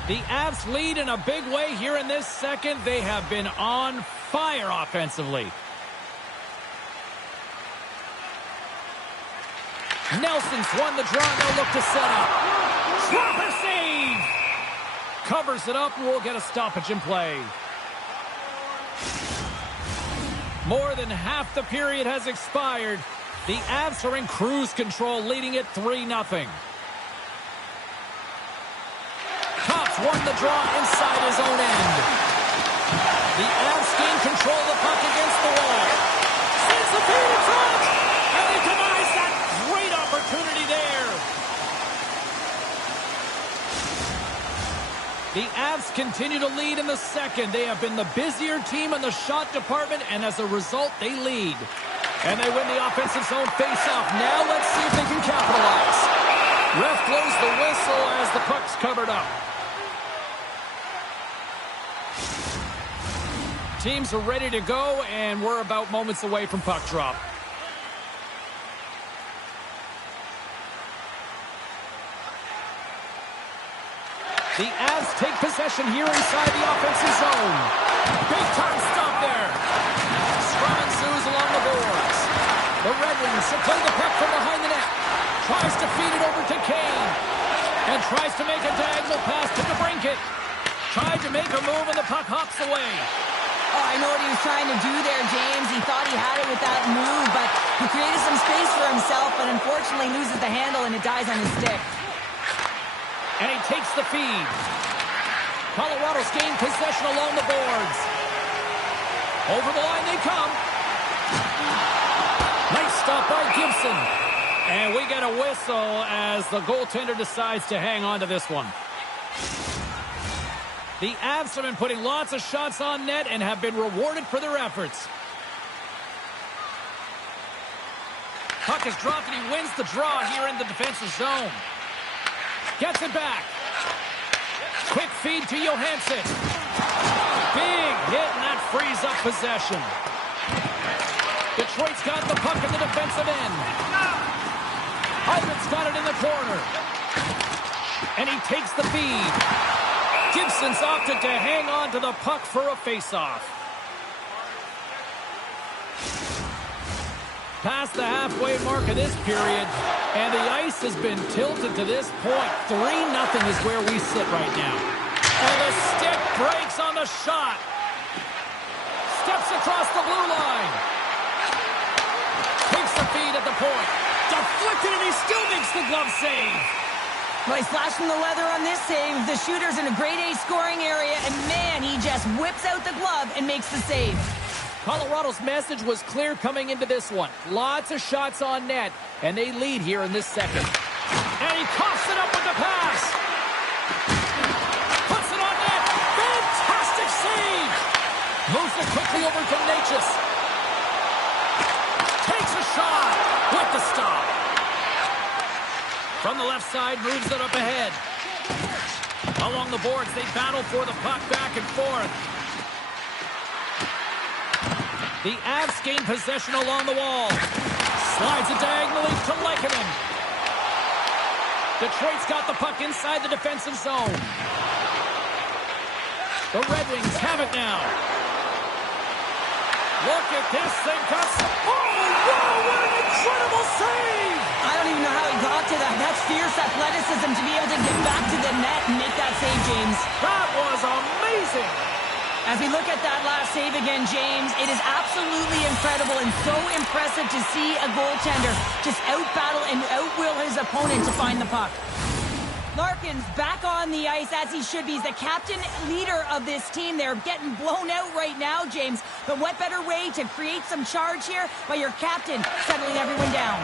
The Avs lead in a big way here in this second. They have been on fire offensively. Nelson's won the draw. They'll look to set up. Proper save. Covers it up, and we'll get a stoppage in play. More than half the period has expired. The Avs are in cruise control, leading it 3-0. Won the draw inside his own end. The Avs gain control of the puck against the wall. Sends the feed in front, and he denies that great opportunity there. The Avs continue to lead in the second. They have been the busier team in the shot department, and as a result, they lead. And they win the offensive zone face-off. Now let's see if they can capitalize. Ref blows the whistle as the puck's covered up. Teams are ready to go, and we're about moments away from puck drop. The Avs take possession here inside the offensive zone. Big time stop there. Scrum ensues along the boards. The Red Wings supply the puck from behind the net. Tries to feed it over to Kane. And tries to make a diagonal pass to DeBrincat. Tried to make a move, and the puck hops away. Oh, I know what he was trying to do there, James. He thought he had it with that move, but he created some space for himself, but unfortunately loses the handle, and it dies on his stick. And he takes the feed. Colorado's gained possession along the boards. Over the line they come. Nice stop by Gibson. And we get a whistle as the goaltender decides to hang on to this one. The Avs have been putting lots of shots on net and have been rewarded for their efforts. Puck is dropped, and he wins the draw here in the defensive zone. Gets it back. Quick feed to Johansson. Big hit, and that frees up possession. Detroit's got the puck in the defensive end. Hyman's got it in the corner. And he takes the feed. Gibson's opted to hang on to the puck for a face-off. Past the halfway mark of this period, and the ice has been tilted to this point. 3-0 is where we sit right now. And the stick breaks on the shot. Steps across the blue line. Takes the feed at the point. Deflected, and he still makes the glove save. Well, he's flashing the leather on this save. The shooter's in a grade A scoring area, and man, he just whips out the glove and makes the save. Colorado's message was clear coming into this one. Lots of shots on net, and they lead here in this second. And he coughs it up with the pass. Puts it on net. Fantastic save. Moves it quickly over to Natchez. Takes a shot with the stop. From the left side, moves it up ahead. Along the boards, they battle for the puck back and forth. The Avs gain possession along the wall. Slides it diagonally to Lehkonen. Detroit's got the puck inside the defensive zone. The Red Wings have it now. Look at this thing. Oh, wow, what an incredible save! I don't even know how he got to that. That's fierce athleticism to be able to get back to the net and make that save, James. That was amazing! As we look at that last save again, James, it is absolutely incredible and so impressive to see a goaltender just out-battle and out-will his opponent to find the puck. Larkin's back on the ice as he should be. He's the captain leader of this team. They're getting blown out right now, James. But what better way to create some charge here by your captain settling everyone down?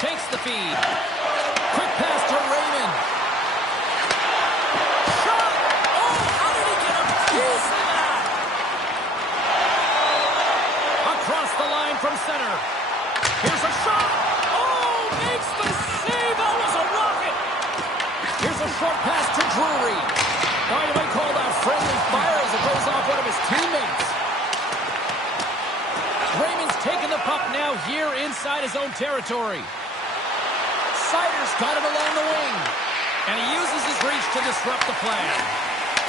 Takes the feed. Quick pass to Raymond. Shot! Oh, how did he get a piece of that? Across the line from center. Here's a shot. Oh, makes the save. That was a rocket. Here's a short pass to Drury. Now you might call that friendly fire as it goes off one of his teammates. Raymond's taking the puck now here inside his own territory. Sider's got it along the wing. And he uses his reach to disrupt the play.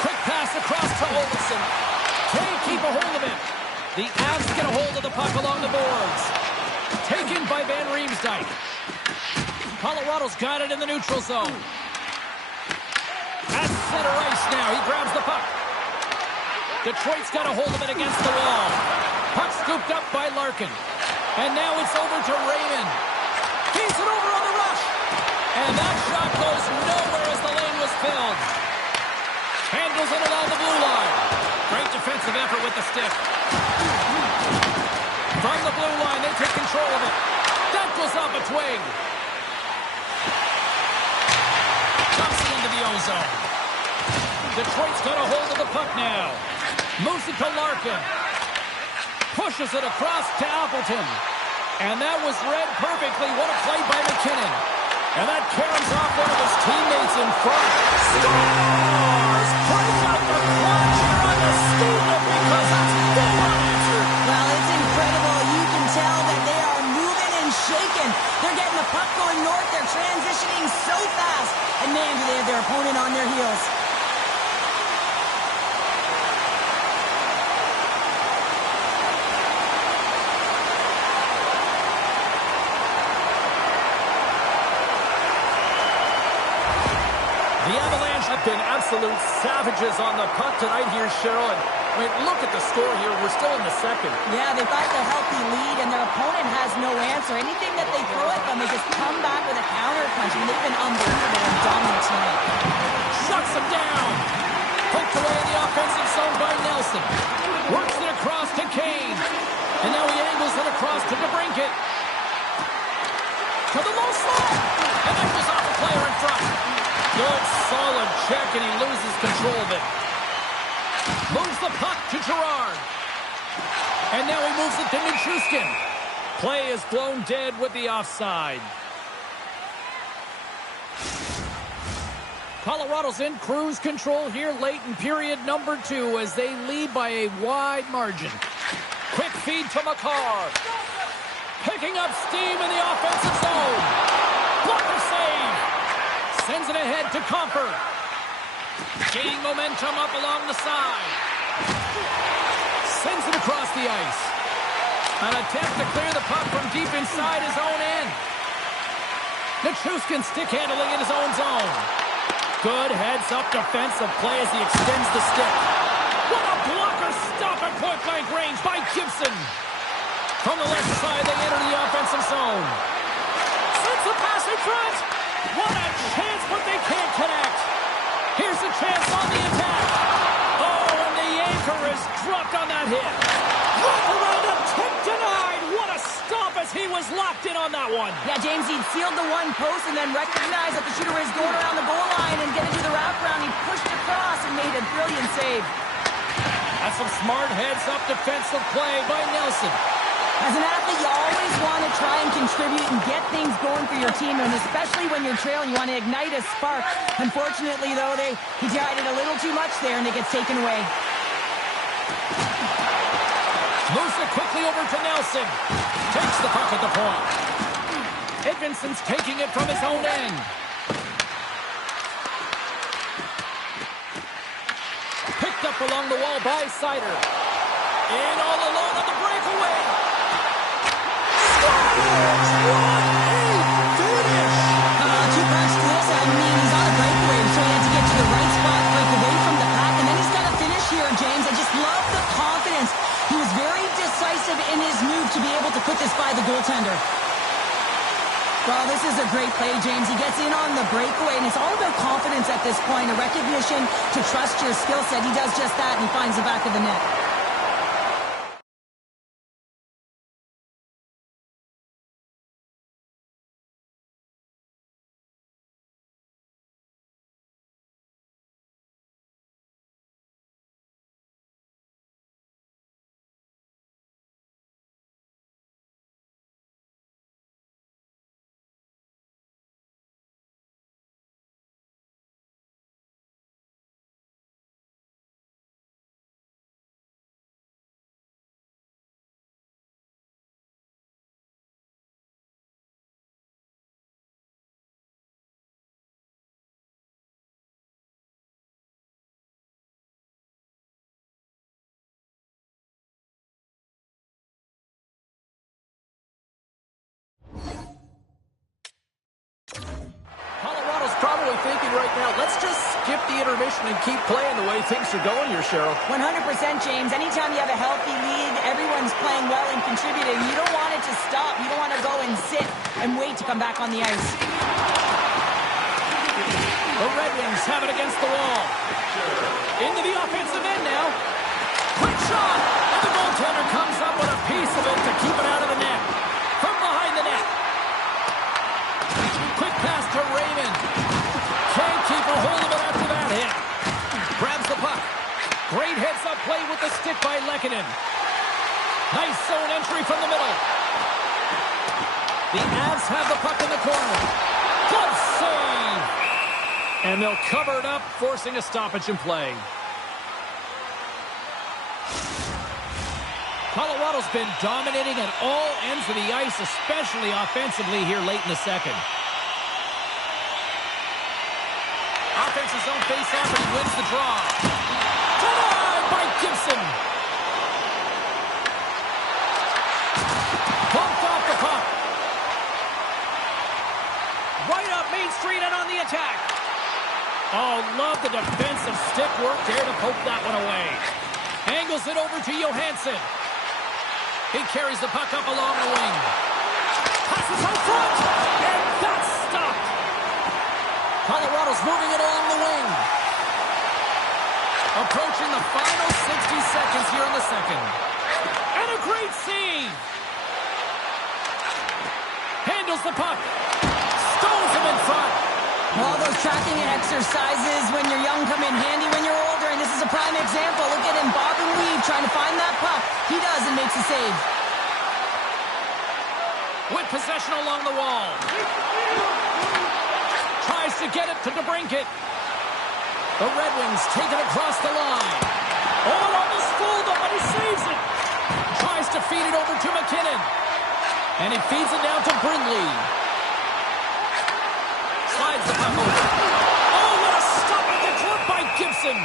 Quick pass across to Olsen. Can't keep a hold of it. The Avs get a hold of the puck along the boards. Taken by Van Riemsdyk. Colorado's got it in the neutral zone. At center ice now. He grabs the puck. Detroit's got a hold of it against the wall. Puck scooped up by Larkin. And now it's over to Raymond. He's it over on the rush. And that shot goes nowhere as the lane was filled. Handles it along the blue line. Great defensive effort with the stick. From the blue line, they take control of it. That goes off a twig. Dumps it into the ozone. Detroit's got a hold of the puck now. Moves it to Larkin. Pushes it across to Appleton. And that was read perfectly. What a play by McKinnon. And that caroms off one of his teammates in front. Stars! Break out the clutch here on the speed lift because that's full unanswered. Well, it's incredible. You can tell that they are moving and shaking. They're getting the puck going north. They're transitioning so fast. And man, do they have their opponent on their heels. The Avalanche have been absolute savages on the puck tonight here, Cheryl. And I mean, look at the score here. We're still in the second. Yeah, they've got the healthy lead, and their opponent has no answer. Anything that they throw at them, they just come back with a counter-punch. I mean, they've been unbelievable and dominant tonight. Shuts him down. Poked away in the offensive zone by Nelson. Works it across to Kane. And now he angles it across to DeBrincat. To the low slot. And that goes off the player in front. Good, solid check, and he loses control of it. Moves the puck to Girard. And now he moves it to Nichushkin. Play is blown dead with the offside. Colorado's in cruise control here late in period number 2 as they lead by a wide margin. Quick feed to McCarr. Picking up steam in the offensive zone. Blocker save. Sends it ahead to Comfort. Gaining momentum up along the side. Sends it across the ice. An attempt to clear the puck from deep inside his own end. Nichushkin stick handling in his own zone. Good heads-up defensive play as he extends the stick. What a blocker stop at point-blank range by Gibson. From the left side, they enter the offensive zone. Sends the pass in front. What a chance, but they can't connect. Here's a chance on the attack. Oh, and the anchor is dropped on that hit. Wrap around him, tip denied. What a stop as he was locked in on that one. Yeah, James, he'd sealed the one post and then recognized that the shooter is going around the goal line and getting to the wraparound. He pushed across and made a brilliant save. That's some smart heads-up defensive play by Nelson. As an athlete, you always want to try and contribute and get things going for your team, and especially when you're trailing, you want to ignite a spark. Unfortunately, though, he tried it a little too much there, and it gets taken away. Moves it quickly over to Nelson. Takes the puck at the point. Edvinson's taking it from his own end. Picked up along the wall by Sider. In all alone on the breakaway. Scores! What a finish! Too much to this. I mean, he's on a breakaway, so he had to get to the right spot, break away from the pack, and then he's got to finish here, James. I just love the confidence. He was very decisive in his move to be able to put this by the goaltender. Well, this is a great play, James. He gets in on the breakaway, and it's all about confidence at this point, a recognition to trust your skill set. He does just that, and he finds the back of the net. Colorado's probably thinking right now, let's just skip the intermission and keep playing the way things are going here, Cheryl. 100%, James. Anytime you have a healthy lead, everyone's playing well and contributing. You don't want it to stop. You don't want to go and sit and wait to come back on the ice. The Red Wings have it against the wall. Into the offensive end now. Quick shot! And the goaltender comes up with a piece of it to keep it out of the net. From behind the net. Quick pass to Raymond. Can't keep a hold of it after that hit. Grabs the puck. Great heads-up play with the stick by Lehkonen. Nice zone entry from the middle. The Avs have the puck in the corner. Good save! And they'll cover it up, forcing a stoppage in play. Colorado's been dominating at all ends of the ice, especially offensively here late in the second. Offensive zone face-off, and he wins the draw. Denied by Gibson. Bumped off the puck. Right up Main Street and on the attack. Oh, love the defensive stick work there to poke that one away. Angles it over to Johansson. He carries the puck up along the wing. Passes out front, and that's stopped. Colorado's moving it along the wing. Approaching the final 60 seconds here in the second. And a great save. Handles the puck. Stones him in front. All those tracking exercises when you're young come in handy when you're older, and this is a prime example. Look at him bob and weave trying to find that puck. He does and makes a save. With possession along the wall. Tries to get it to DeBrincat. The Red Wings take it across the line. Oh, almost fooled him, but he saves it. Tries tries to feed it over to McKinnon. And he feeds it down to Brindley. Slides the puck over. Oh, what a stop at the clip by Gibson.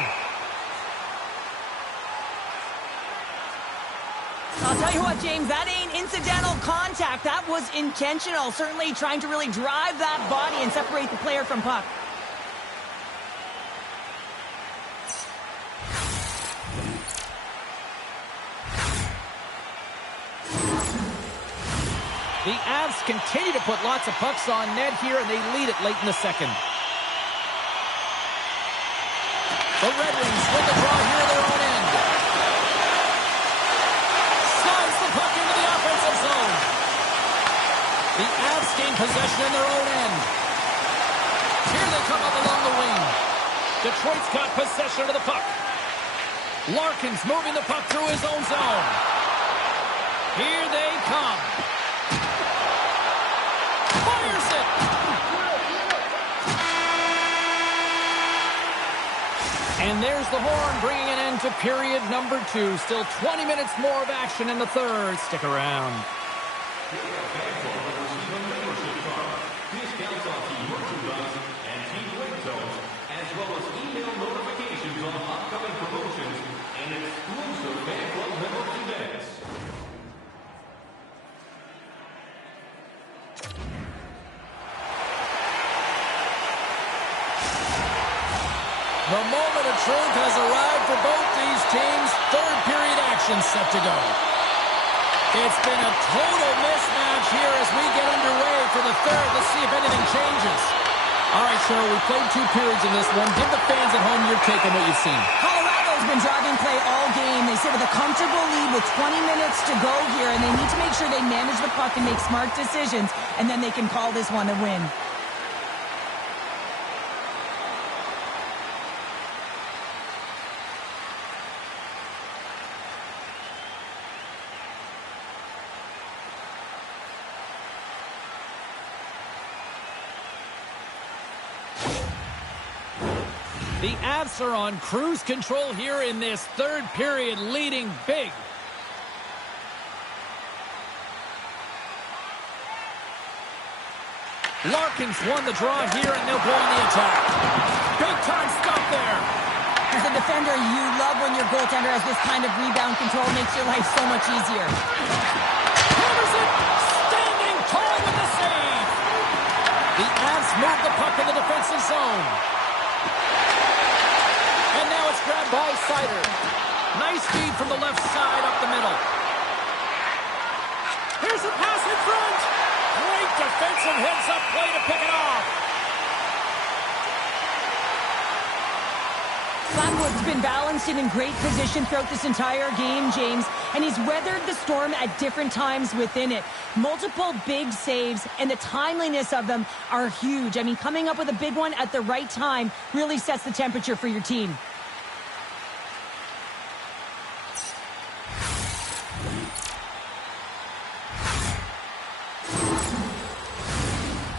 I'll tell you what, James, that ain't incidental contact. That was intentional. Certainly trying to really drive that body and separate the player from puck. The Avs continue to put lots of pucks on net here, and they lead it late in the second. The Red Wings win the draw here in their own end. Slides the puck into the offensive zone. The Avs gain possession in their own end. Here they come up along the wing. Detroit's got possession of the puck. Larkin's moving the puck through his own zone. Here they come. Fires it! And there's the horn, bringing an end to period number 2. Still 20 minutes more of action in the third. Stick around. Discounts on team merchandise and team ringtones, as well as email notifications on upcoming promotions and exclusive fan club member events. The moment of truth has arrived for both these teams. Third period action set to go. It's been a total mismatch here as we get underway for the third. Let's see if anything changes. All right, Cheryl, we played 2 periods in this one. Give the fans at home your take on what you've seen. Colorado's been driving play all game. They sit with a comfortable lead with 20 minutes to go here, and they need to make sure they manage the puck and make smart decisions, and then they can call this one a win. The Avs are on cruise control here in this third period, leading big. Larkin's won the draw here, and they'll go on the attack. Big time stop there. As a defender, you love when your goaltender has this kind of rebound control. Makes your life so much easier. Hammers it, standing tall with the save. The Avs move the puck in the defensive zone. And now it's grabbed by Sider. Nice feed from the left side up the middle. Here's a pass in front. Great defensive heads-up play to pick it off. Blackwood's been balanced and in great position throughout this entire game, James, and he's weathered the storm at different times within it. Multiple big saves, and the timeliness of them are huge. I mean, coming up with a big one at the right time really sets the temperature for your team.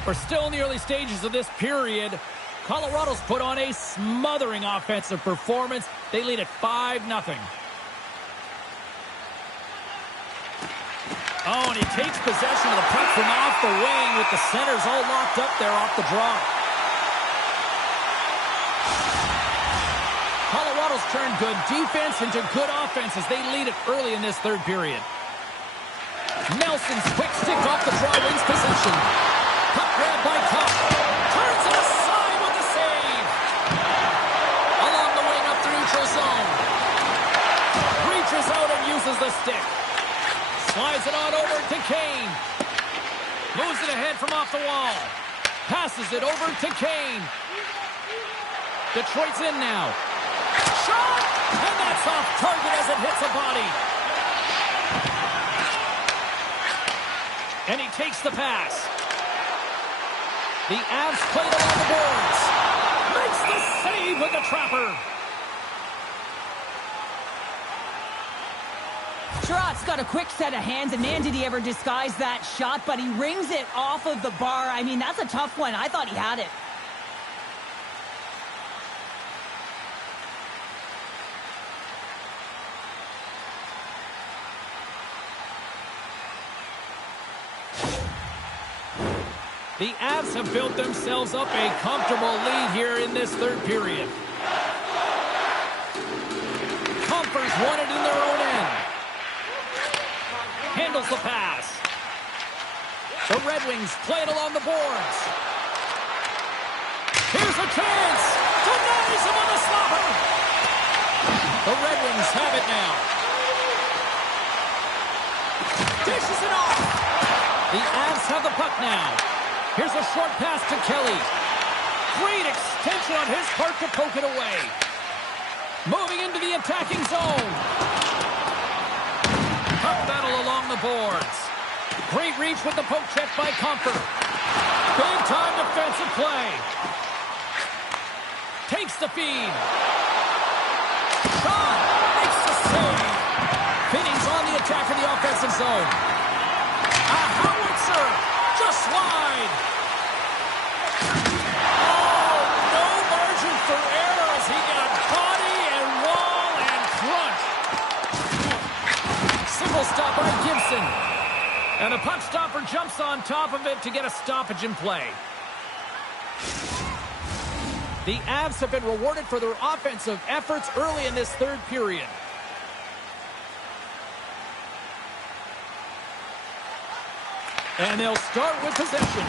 We're still in the early stages of this period. Colorado's put on a smothering offensive performance. They lead at 5-0. Oh, and he takes possession of the puck from off the wing with the centers all locked up there off the draw. Colorado's turned good defense into good offense as they lead it early in this third period. Nelson's quick stick off the draw wins possession. Puck grab by Cup. Turns it aside with the save. Along the wing up the neutral zone. Reaches out and uses the stick. Slides it on over to Kane. Moves it ahead from off the wall. Passes it over to Kane. Detroit's in now. Shot! And that's off target as it hits a body. And he takes the pass. The Avs play it along the boards. Makes the save with the trapper. Sherratt's got a quick set of hands, and man, did he ever disguise that shot, but he rings it off of the bar. I mean, that's a tough one. I thought he had it. The Avs have built themselves up a comfortable lead here in this third period. Comfort's won it in their own end. Handles the pass. The Red Wings play it along the boards. Here's a chance. Denies him on the stopper. The Red Wings have it now. Dishes it off. The Avs have the puck now. Here's a short pass to Kelly. Great extension on his part to poke it away. Moving into the attacking zone. Puck battle along the boards. Great reach with the poke check by Comfort. Big time defensive play. Takes the feed. Shot. Makes the save. Finney's on the attack in the offensive zone. A howitzer. Just wide. Oh, no margin for error as he got body and wall and crunch. Single stop by Gibson. And the puck stopper jumps on top of it to get a stoppage in play. The Avs have been rewarded for their offensive efforts early in this third period. And they'll start with possession.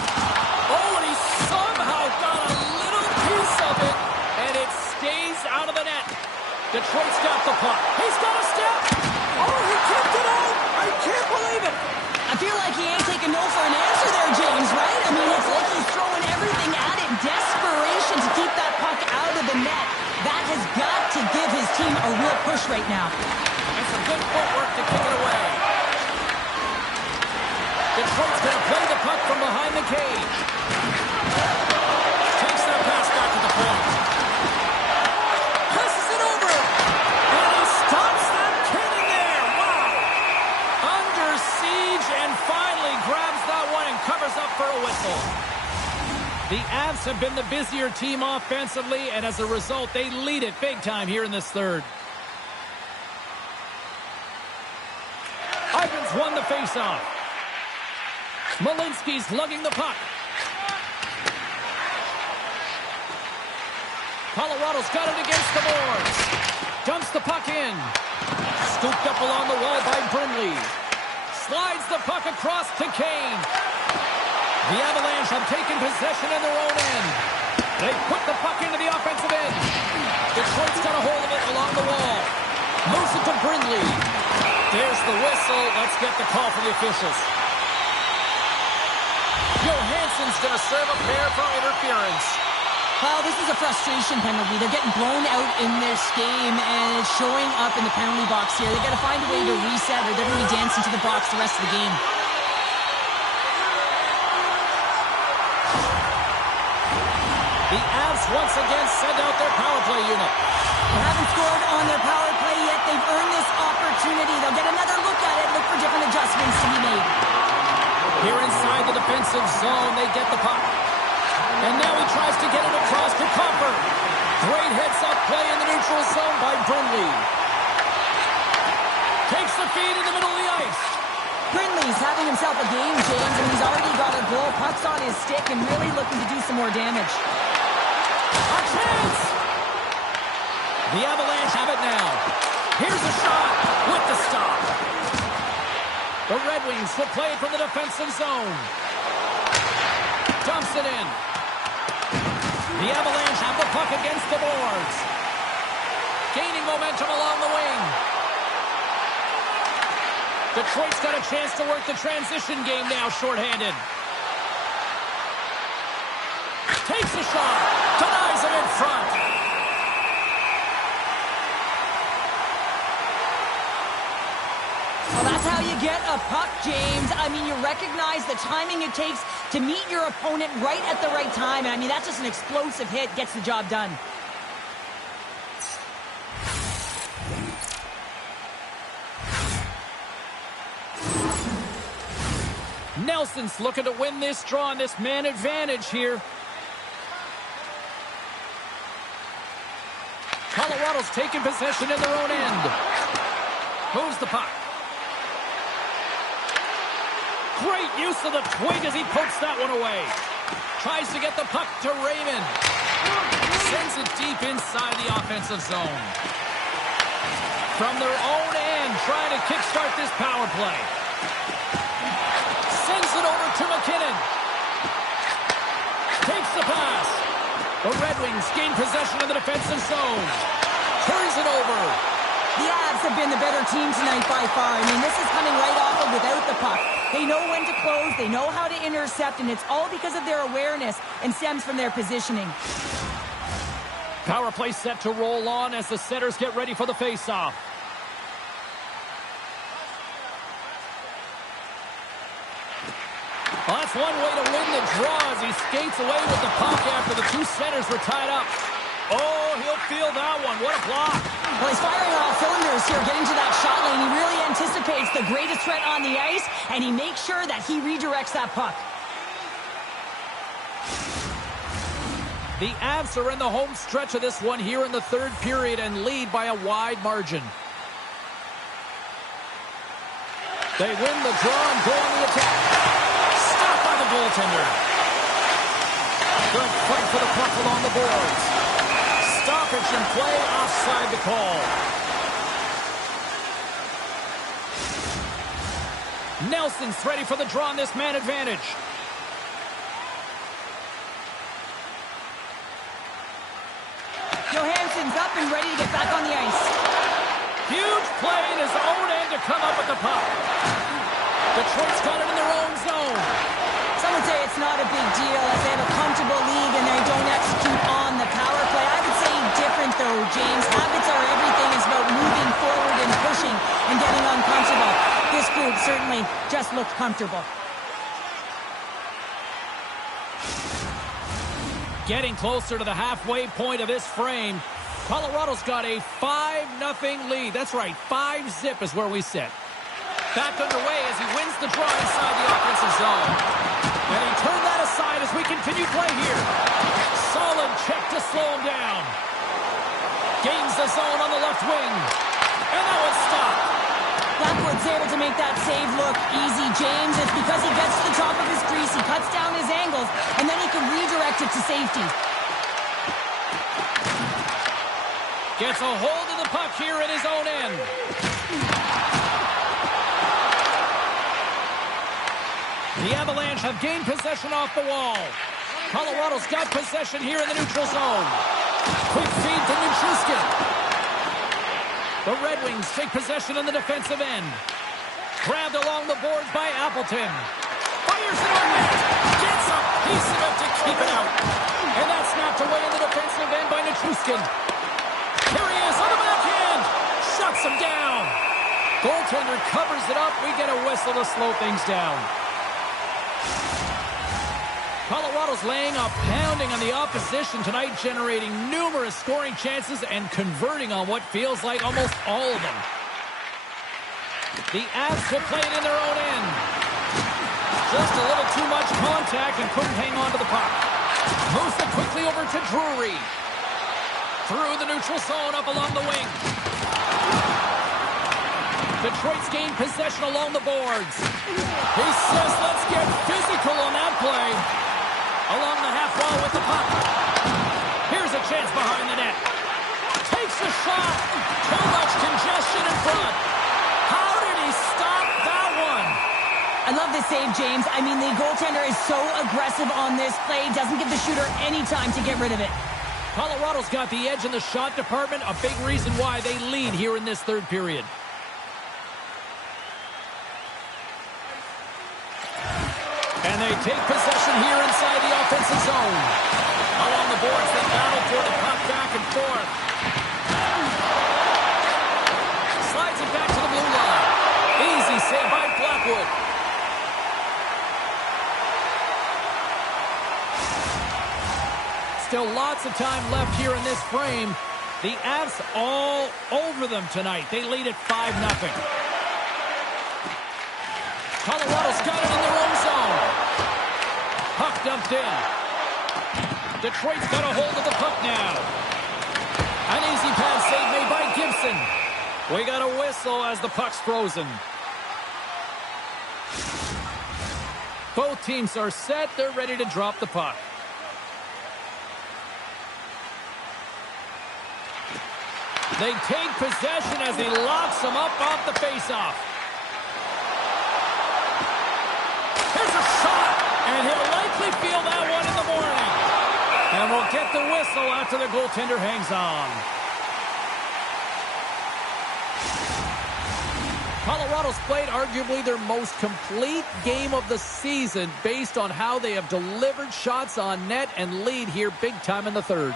Oh, and he somehow got a little piece of it, and it stays out of the net. Detroit's got the puck. He's got a step. Oh, he kicked it out. I can't believe it. I feel like he ain't taking no for an answer there, James, right? I mean, it's like he's throwing everything at it. Desperation to keep that puck out of the net. That has got to give his team a real push right now. And some good footwork to kick it away. Detroit's going to play the puck from behind the cage. Takes that pass back to the point. Passes it over. And he stops that cannon there. Wow. Under siege and finally grabs that one and covers up for a whistle. The Avs have been the busier team offensively, and as a result, they lead it big time here in this third. Ivans won the faceoff. Malinsky's lugging the puck. Colorado's got it against the boards. Dumps the puck in. Scooped up along the wall by Brindley. Slides the puck across to Kane. The Avalanche have taken possession in their own end. They put the puck into the offensive end. Detroit's got a hold of it along the wall. Moves it to Brindley. There's the whistle. Let's get the call from the officials. Johansson's going to serve a pair for interference. Well, this is a frustration penalty. They're getting blown out in this game, and it's showing up in the penalty box here. They got to find a way to reset, or they're going to be dancing to the box the rest of the game. The Avs once again send out their power play unit. They haven't scored on their power play yet. They've earned this opportunity. They'll get another look at it, look for different adjustments to be made. Here inside the defensive zone, they get the puck. And now he tries to get it across to Comfort. Great heads-up play in the neutral zone by Brindley. Takes the feed in the middle of the ice. Brindley's having himself a game, James, and he's already got a goal. Puck's on his stick and really looking to do some more damage. A chance! The Avalanche have it now. Here's a shot with the stop. The Red Wings will play it from the defensive zone. Dumps it in. The Avalanche have the puck against the boards. Gaining momentum along the wing. Detroit's got a chance to work the transition game now, shorthanded. Takes a shot. Denies it in front. Well, that's how you get a puck, James. I mean, you recognize the timing it takes to meet your opponent right at the right time. And I mean, that's just an explosive hit. Gets the job done. Nelson's looking to win this draw on this man advantage here. Colorado's taking possession in their own end. Moves the puck. Great use of the twig as he pokes that one away. Tries to get the puck to Raymond. Sends it deep inside the offensive zone. From their own end, trying to kickstart this power play. Sends it over to McKinnon. Takes the pass. The Red Wings gain possession of the defensive zone. Turns it over. The Avs have been the better team tonight by far. I mean, this is coming right off of without the puck. They know when to close, they know how to intercept, and it's all because of their awareness and stems from their positioning. Power play set to roll on as the setters get ready for the faceoff. Well, that's one way to win the draw as he skates away with the puck after the two centers were tied up. Oh, he'll feel that one. What a block. Well, he's firing on all cylinders here, getting to that shot lane. He really anticipates the greatest threat on the ice, and he makes sure that he redirects that puck. The Avs are in the home stretch of this one here in the third period and lead by a wide margin. They win the draw and go on the attack. Stopped by the goaltender. Good fight for the puck along the boards. Stoppage in play, offside the call. Nelson's ready for the draw on this man advantage. Johansson's up and ready to get back on the ice. Huge play in his own end to come up with the puck. Detroit's got it in their own zone. Some would say it's not a big deal as they have a comfortable lead and they don't execute on the power play. I would say different though, James. Habits are everything. It's about moving forward and pushing and getting uncomfortable. This group certainly just looked comfortable. Getting closer to the halfway point of this frame. Colorado's got a 5-0 lead. That's right, 5-zip is where we sit. Back underway as he wins the draw inside the offensive zone. And he turned that aside as we continue play here. Solid check to slow him down. Gains the zone on the left wing. And that was stopped. Blackwood's able to make that save look easy, James. It's because he gets to the top of his crease, he cuts down his angles, and then he can redirect it to safety. Gets a hold of the puck here in his own end. The Avalanche have gained possession off the wall. Colorado's got possession here in the neutral zone. Quick feed to Nichushkin. The Red Wings take possession in the defensive end. Grabbed along the boards by Appleton. Fires it on net. Gets a piece of it to keep it out. And that's snapped away in the defensive end by Nichushkin. Here he is on the backhand. Shuts him down. Goaltender covers it up. We get a whistle to slow things down. Colorado's laying a pounding on the opposition tonight, generating numerous scoring chances and converting on what feels like almost all of them. The Avs will play it in their own end. Just a little too much contact and couldn't hang on to the puck. Moves it quickly over to Drury. Through the neutral zone up along the wing. Detroit's gained possession along the boards. He says, let's get physical on that play. Along the half wall with the puck. Here's a chance behind the net. Takes a shot. Too much congestion in front. How did he stop that one? I love this save, James. I mean, the goaltender is so aggressive on this play. Doesn't give the shooter any time to get rid of it. Colorado's got the edge in the shot department. A big reason why they lead here in this third period. And they take possession here inside the offensive zone. Along the boards, they battle for the puck back and forth. Slides it back to the blue line. Easy save by Blackwood. Still lots of time left here in this frame. The Avs all over them tonight. They lead at 5-0. Colorado's got it in their own zone. Puck dumped in. Detroit's got a hold of the puck now. An easy pass save made by Gibson. We got a whistle as the puck's frozen. Both teams are set. They're ready to drop the puck. They take possession as he locks them up off the faceoff. Here's a shot, and he'll likely feel that one in the morning. And we'll get the whistle after the goaltender hangs on. Colorado's played arguably their most complete game of the season based on how they have delivered shots on net and lead here big time in the third.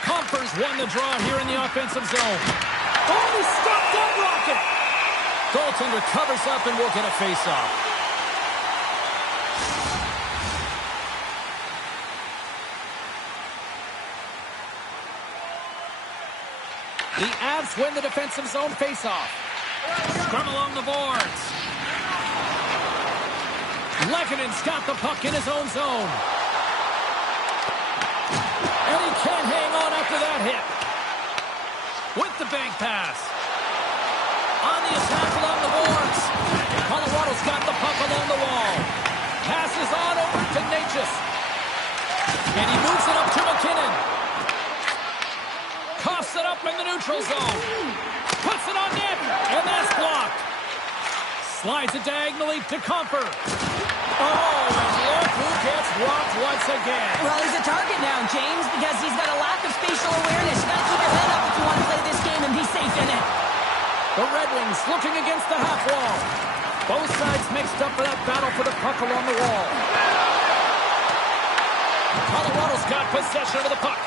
Compher's won the draw here in the offensive zone. Oh, he stopped that rocket! Goaltender covers up and will get a face-off. The Avs win the defensive zone face-off. Scrum along the boards. Lekkonen's got the puck in his own zone. And he can't hang on after that hit. With the bank pass. On the attack along the boards. Colorado's got the puck along the wall. Passes on over to Natchez. And he moves it up to McKinnon. Coughs it up in the neutral zone. Puts it on net. And that's blocked. Slides it diagonally to Compher. Oh, and look who gets rocked once again. Well, he's a target now, James, because he's got a lack of spatial awareness. You got to keep your head up if you want to play this game and be safe in it. The Red Wings looking against the half wall. Both sides mixed up for that battle for the puck along the wall. Colorado's got possession of the puck.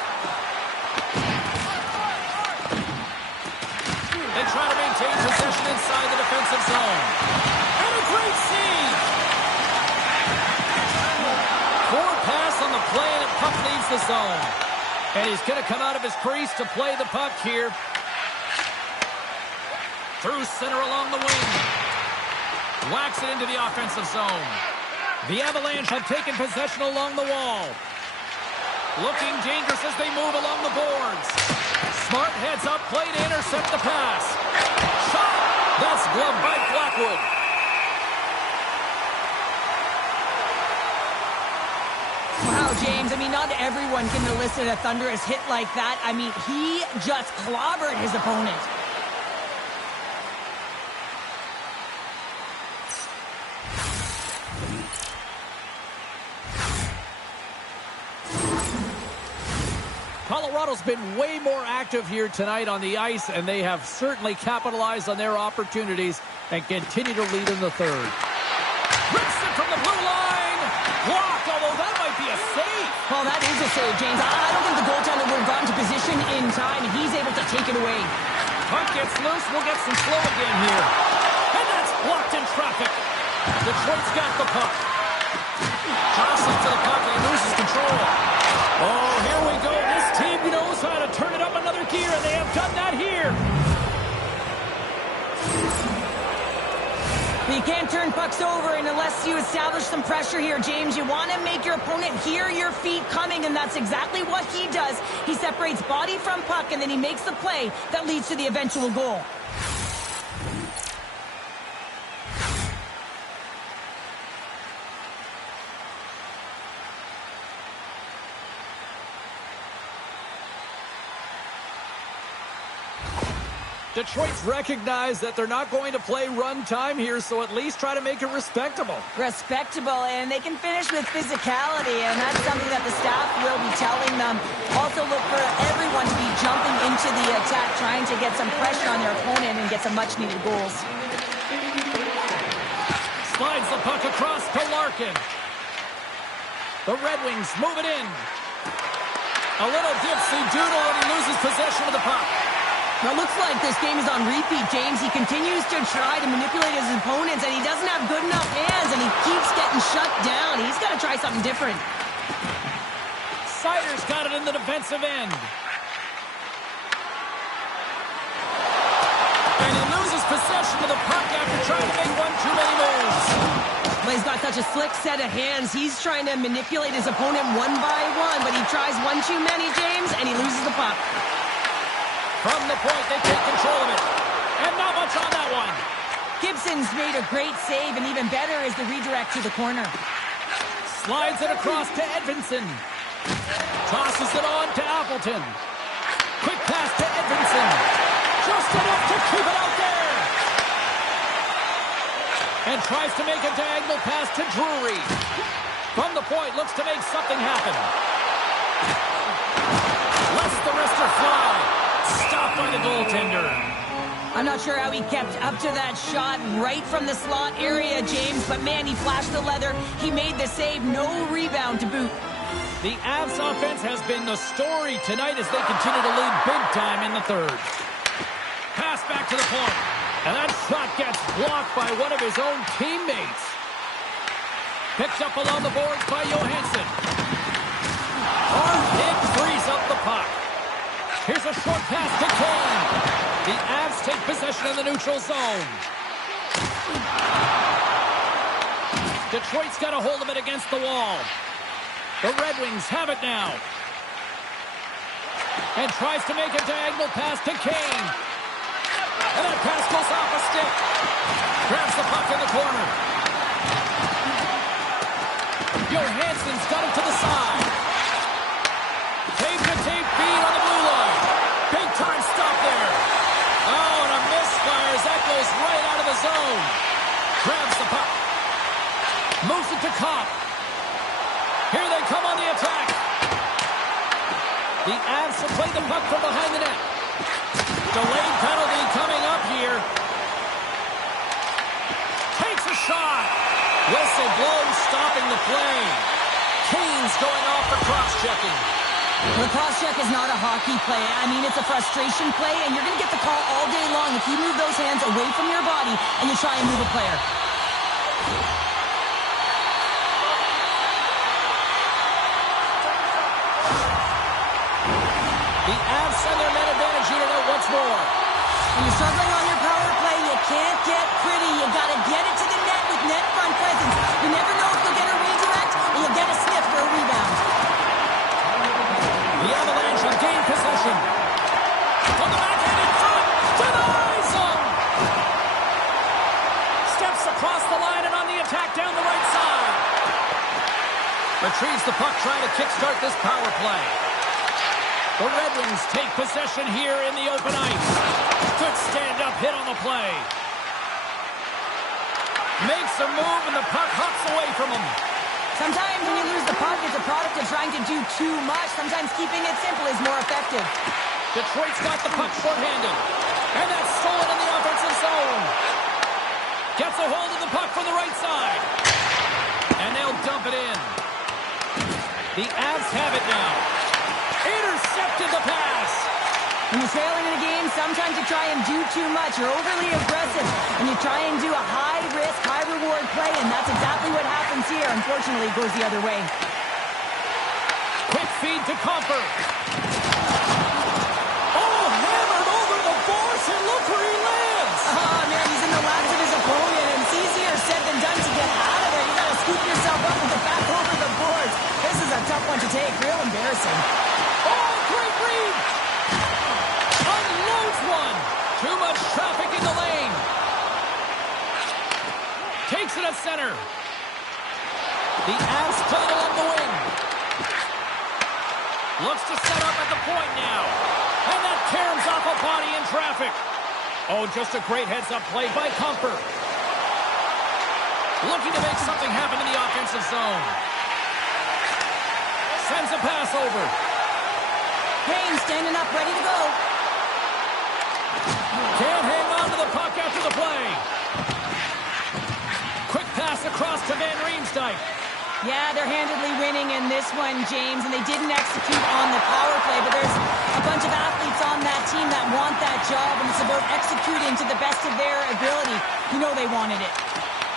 They try to maintain possession inside the defensive zone. And a great save! Forward pass on the play, and the puck leaves the zone. And he's going to come out of his crease to play the puck here. Through center along the wing. Whacks it into the offensive zone. The Avalanche have taken possession along the wall. Looking dangerous as they move along the boards. Smart heads up, play to intercept the pass. Shot! That's gloved by Blackwood. Wow, James, I mean, not everyone can elicit a thunderous hit like that. I mean, he just clobbered his opponent. Colorado's been way more active here tonight on the ice, and they have certainly capitalized on their opportunities and continue to lead in the third. Rips it from the blue line. Blocked, although that might be a save. Well, that is a save, James. I don't think the goaltender would have gotten to position in time. He's able to take it away. Puck gets loose. We'll get some slow again here. And that's blocked in traffic. Detroit's got the puck. Jostling to the puck, and he loses control. Oh, here we go. This team knows how to turn it up another gear, and they have done that here. But you can't turn pucks over unless you establish some pressure here, James. You want to make your opponent hear your feet coming, and that's exactly what he does. He separates body from puck, and then he makes the play that leads to the eventual goal. Detroit's recognized that they're not going to play run time here, so at least try to make it respectable. Respectable, and they can finish with physicality, and that's something that the staff will be telling them. Also look for everyone to be jumping into the attack, trying to get some pressure on their opponent and get some much-needed goals. Slides the puck across to Larkin. The Red Wings move it in. A little dipsy-doodle, and he loses possession of the puck. Now, it looks like this game is on repeat, James. He continues to try to manipulate his opponents, and he doesn't have good enough hands, and he keeps getting shut down. He's got to try something different. Sider's got it in the defensive end. And he loses possession of the puck after trying to make one too many moves. Well, he's got such a slick set of hands. He's trying to manipulate his opponent one by one, but he tries one too many, James, and he loses the puck. From the point, they take control of it. And not much on that one. Gibson's made a great save, and even better is the redirect to the corner. Slides it across to Edvinsson. Tosses it on to Appleton. Quick pass to Edvinsson. Just enough to keep it out there. And tries to make a diagonal pass to Drury. From the point, looks to make something happen. Lets the wrister fly. Stopped by the goaltender. I'm not sure how he kept up to that shot right from the slot area, James, but man, he flashed the leather. He made the save, no rebound to boot. The Avs offense has been the story tonight as they continue to lead big time in the third. Pass back to the point. And that shot gets blocked by one of his own teammates. Picked up along the boards by Johansson. It frees up the puck. Here's a short pass to Kane. The Avs take possession in the neutral zone. Detroit's got a hold of it against the wall. The Red Wings have it now. And tries to make a diagonal pass to Kane. And that pass goes off a stick. Grabs the puck in the corner. Johansson's got it to the side. Tape-to-tape feed on the blue line. Big time stop there. Oh, and a misfire as that goes right out of the zone. Grabs the puck. Moves it to Kopp. Here they come on the attack. The Avs will play the puck from behind the net. Delayed penalty coming up here. Takes a shot. Whistle blows, stopping the play. Kane's going off for cross-checking. The cross-check is not a hockey play. I mean, it's a frustration play, and you're going to get the call all day long if you move those hands away from your body and you try and move a player. The Avs send their man advantage unit out once more. When you're struggling on your power play, you can't get pretty. You got to get it to the net with net front presence. You never know if you'll get a redirect or you'll get a sniff for a rebound. The Avalanche have gained possession. On the backhand in front. Denies them. Steps across the line and on the attack down the right side. Retrieves the puck trying to kickstart this power play. The Red Wings take possession here in the open ice. Good stand-up hit on the play. Makes a move and the puck hops away from him. Sometimes when you lose the puck, it's a product of trying to do too much. Sometimes keeping it simple is more effective. Detroit's got the puck short-handed. And that's stolen in the offensive zone. Gets a hold of the puck from the right side. And they'll dump it in. The Avs have it now. Intercepted the pass. When you're trailing in a game, sometimes you try and do too much. You're overly aggressive, and you try and do a high-risk, high-reward play, and that's exactly what happens here. Unfortunately, it goes the other way. Quick feed to Comfort. Oh, hammered over the boards, and look where he lives. Oh, man, he's in the laps of his opponent, and it's easier said than done to get out of there. You got to scoop yourself up and get back over the boards. This is a tough one to take. Real embarrassing. Oh, great read. Unloads one. Too much traffic in the lane. Takes it at center. The Avs play it along the wing. Looks to set up at the point now. And that caroms off a body in traffic. Oh, just a great heads-up play by Comfort. Looking to make something happen in the offensive zone. Sends a pass over. Kane standing up, ready to go. Can't hang on to the puck after the play. Quick pass across to Van Riemsdyk. Yeah, they're handedly winning in this one, James, and they didn't execute on the power play, but there's a bunch of athletes on that team that want that job, and it's about executing to the best of their ability. You know they wanted it.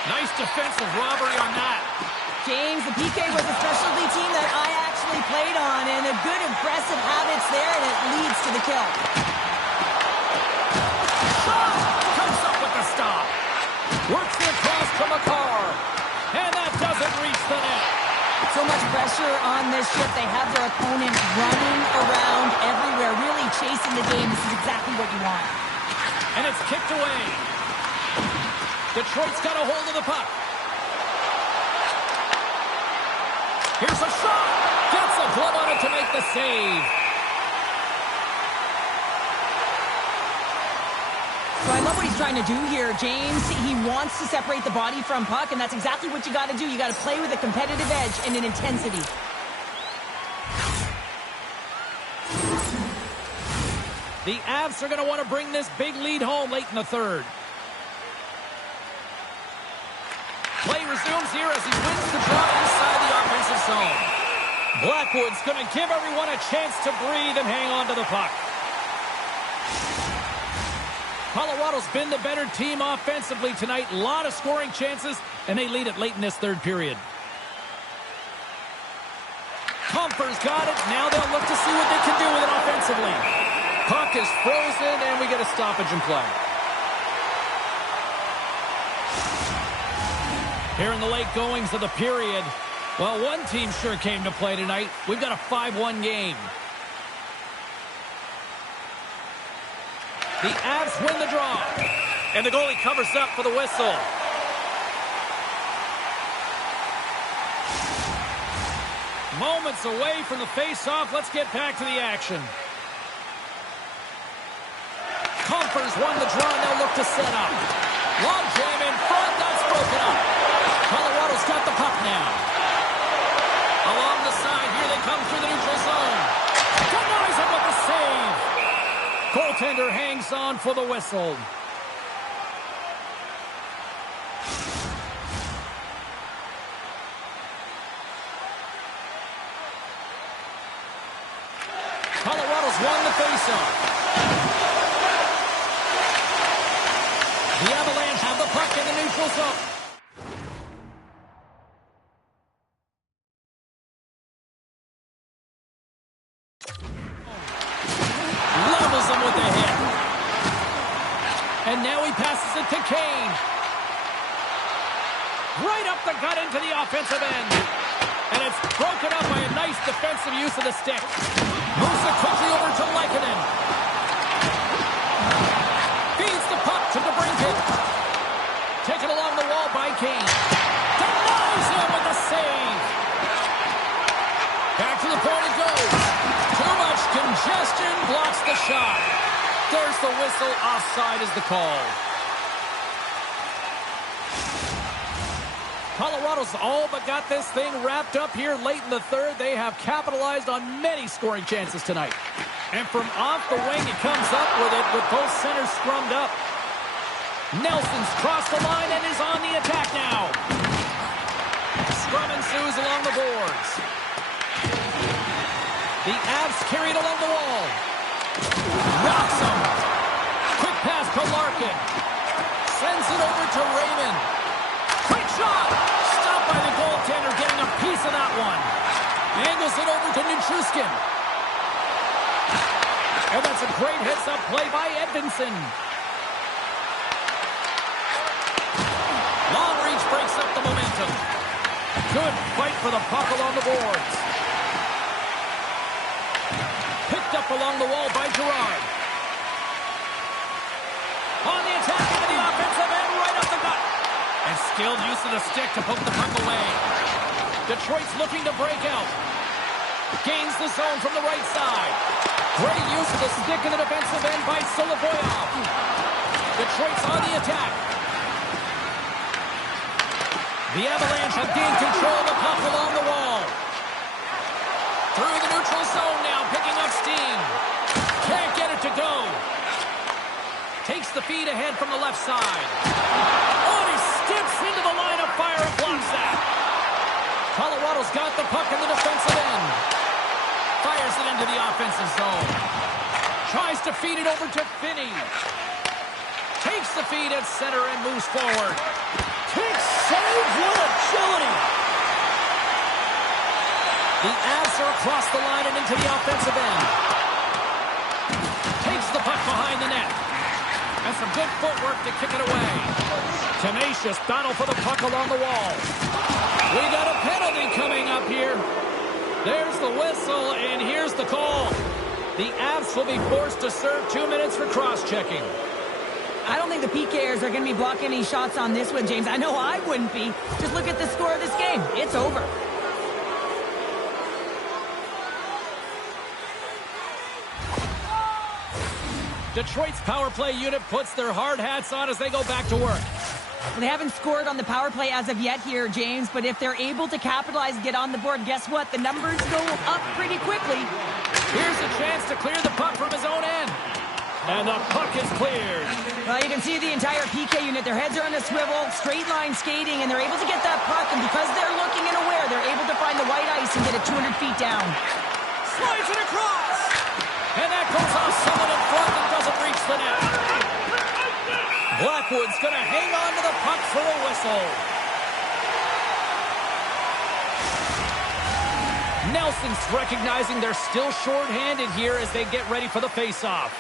Nice defensive robbery on that. James, the PK was a specialty team that I actually played on, and a good aggressive habits there, and it leads to the kill. Shot! Comes up with the stop. Works the cross to McCarr. And that doesn't reach the net. So much pressure on this ship. They have their opponent running around everywhere, really chasing the game. This is exactly what you want. And it's kicked away. Detroit's got a hold of the puck. Here's a shot. Gets a glove on it to make the save. So I love what he's trying to do here, James. He wants to separate the body from puck, and that's exactly what you got to do. You got to play with a competitive edge and an intensity. The Avs are going to want to bring this big lead home late in the third. Play resumes here as he wins the draw inside the offensive zone. Blackwood's going to give everyone a chance to breathe and hang on to the puck. Colorado's been the better team offensively tonight. A lot of scoring chances, and they lead it late in this third period. Comfer's got it. Now they'll look to see what they can do with it offensively. Puck is frozen, and we get a stoppage in play. Here in the late goings of the period, well, one team sure came to play tonight. We've got a 5-1 game. The Avs win the draw. And the goalie covers up for the whistle. Moments away from the face-off. Let's get back to the action. Comfer's won the draw, and they'll look to set up. Long jam in front. That's broken up. Colorado's got the puck now. Along the side, here they come through the neutral zone. Denies him with the save. Goaltender hangs on for the whistle. Colorado's won the faceoff. The Avalanche have the puck in the neutral zone. Levels him with the hit. And now he passes it to Kane. Right up the gut into the offensive end. And it's broken up by a nice defensive use of the stick. Moves it quickly over to Lehkonen. Feeds the puck to DeBrincat. Taken along the wall by Kane. Denies him with the save. Back to the point it goes. Too much congestion blocks the shot. There's the whistle. Offside is the call. Colorado's all but got this thing wrapped up here late in the third. They have capitalized on many scoring chances tonight. And from off the wing, he comes up with it with both centers scrummed up. Nelson's crossed the line and is on the attack now. Scrum ensues along the boards. The Avs carried along the wall. Rocks him. Quick pass to Larkin. Sends it over to Raymond. Quick shot. Stopped by the goaltender, getting a piece of that one. Angles it over to Nichushkin. And that's a great heads-up play by Edvinsson. Long reach breaks up the momentum. Good fight for the puck along the boards. Picked up along the wall by Girard. On the attack into the offensive end, right up the gut. And skilled use of the stick to poke the puck away. Detroit's looking to break out. Gains the zone from the right side. Great use of the stick in the defensive end by Solovoyov. Detroit's on the attack. The Avalanche have gained control of the puck along the wall. Through the neutral zone now, picking up steam. Can't get it to go. Takes the feed ahead from the left side. Oh, he steps into the line of fire and blocks that. Colorado's got the puck in the defensive end. Fires it into the offensive zone. Tries to feed it over to Finney. Takes the feed at center and moves forward. Takes save with agility. The Avs are across the line and into the offensive end. Takes the puck behind the net. And some good footwork to kick it away. Tenacious battle for the puck along the wall. We got a penalty coming up here. There's the whistle, and here's the call. The Avs will be forced to serve 2 minutes for cross-checking. I don't think the PKers are going to be blocking any shots on this one, James. I know I wouldn't be. Just look at the score of this game. It's over. Detroit's power play unit puts their hard hats on as they go back to work. Well, they haven't scored on the power play as of yet here, James, but if they're able to capitalize and get on the board, guess what? The numbers go up pretty quickly. Here's a chance to clear the puck from his own end. And the puck is cleared. Well, you can see the entire PK unit. Their heads are on a swivel, straight line skating, and they're able to get that puck. And because they're looking and aware, they're able to find the white ice and get it 200 feet down. Slides it across. And that goes off someone in front and doesn't reach the net. Blackwood's going to hang on to the puck for a whistle. Nelson's recognizing they're still short-handed here as they get ready for the face-off.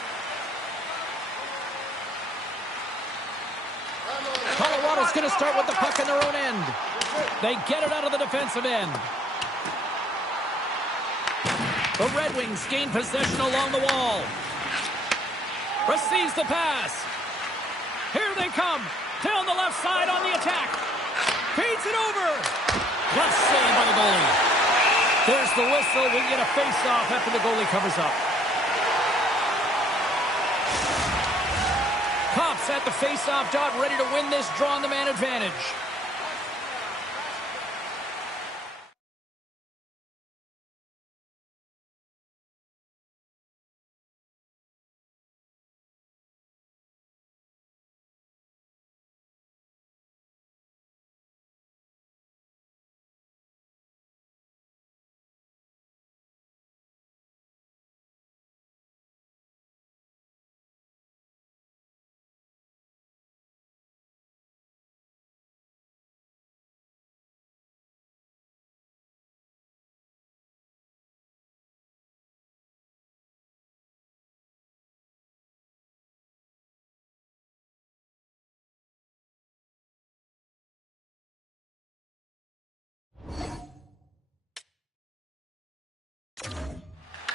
Colorado's going to start with the puck in their own end. They get it out of the defensive end. The Red Wings gain possession along the wall. Receives the pass. Here they come. Down the left side on the attack. Feeds it over. Left save by the goalie. There's the whistle. We get a face-off after the goalie covers up. Cops at the face-off dot, ready to win this draw on the man advantage.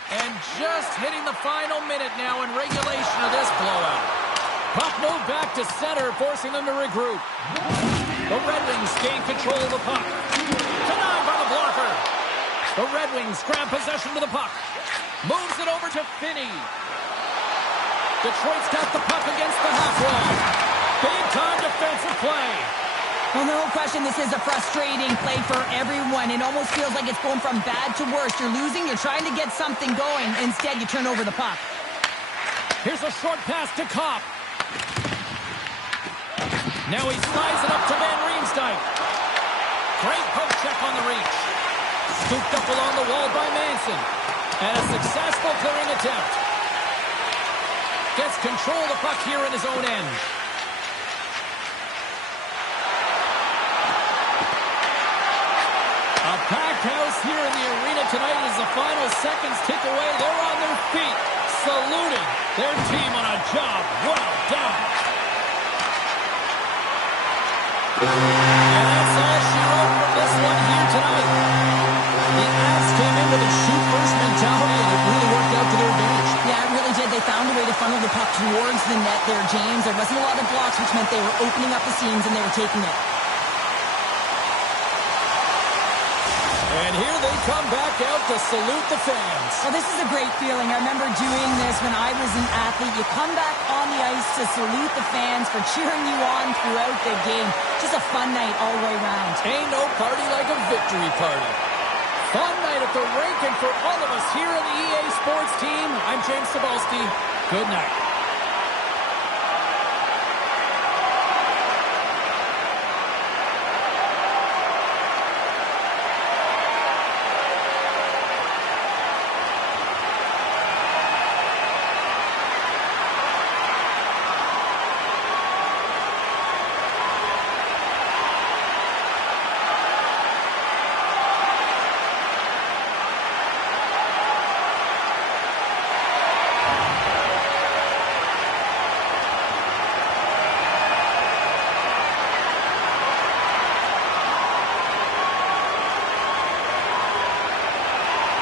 And just hitting the final minute now in regulation of this blowout. Puck moved back to center, forcing them to regroup. The Red Wings gain control of the puck. Denied by the blocker. The Red Wings grab possession of the puck. Moves it over to Finney. Detroit's got the puck against the half wall. Big-time defensive play. Well, no question, this is a frustrating play for everyone. It almost feels like it's going from bad to worse. You're losing, you're trying to get something going. Instead, you turn over the puck. Here's a short pass to Kopp. Now he slides it up to Van Riemsdyk. Great poke check on the reach. Scooped up along the wall by Manson. And a successful clearing attempt. Gets control of the puck here in his own end. A packed house here in the arena tonight as the final seconds tick away. They're on their feet, saluting their team on a job well done. And that's all she wrote from this one here tonight. The Avs came in with a shoot-first mentality, and it really worked out to their advantage. Yeah, it really did. They found a way to funnel the puck towards the net there, James. There wasn't a lot of blocks, which meant they were opening up the seams and they were taking it. And here they come back out to salute the fans. Well, this is a great feeling. I remember doing this when I was an athlete. You come back on the ice to salute the fans for cheering you on throughout the game. Just a fun night all the way around. Ain't no party like a victory party. Fun night at the rink, and for all of us here in the EA Sports team, I'm James Cebulski. Good night.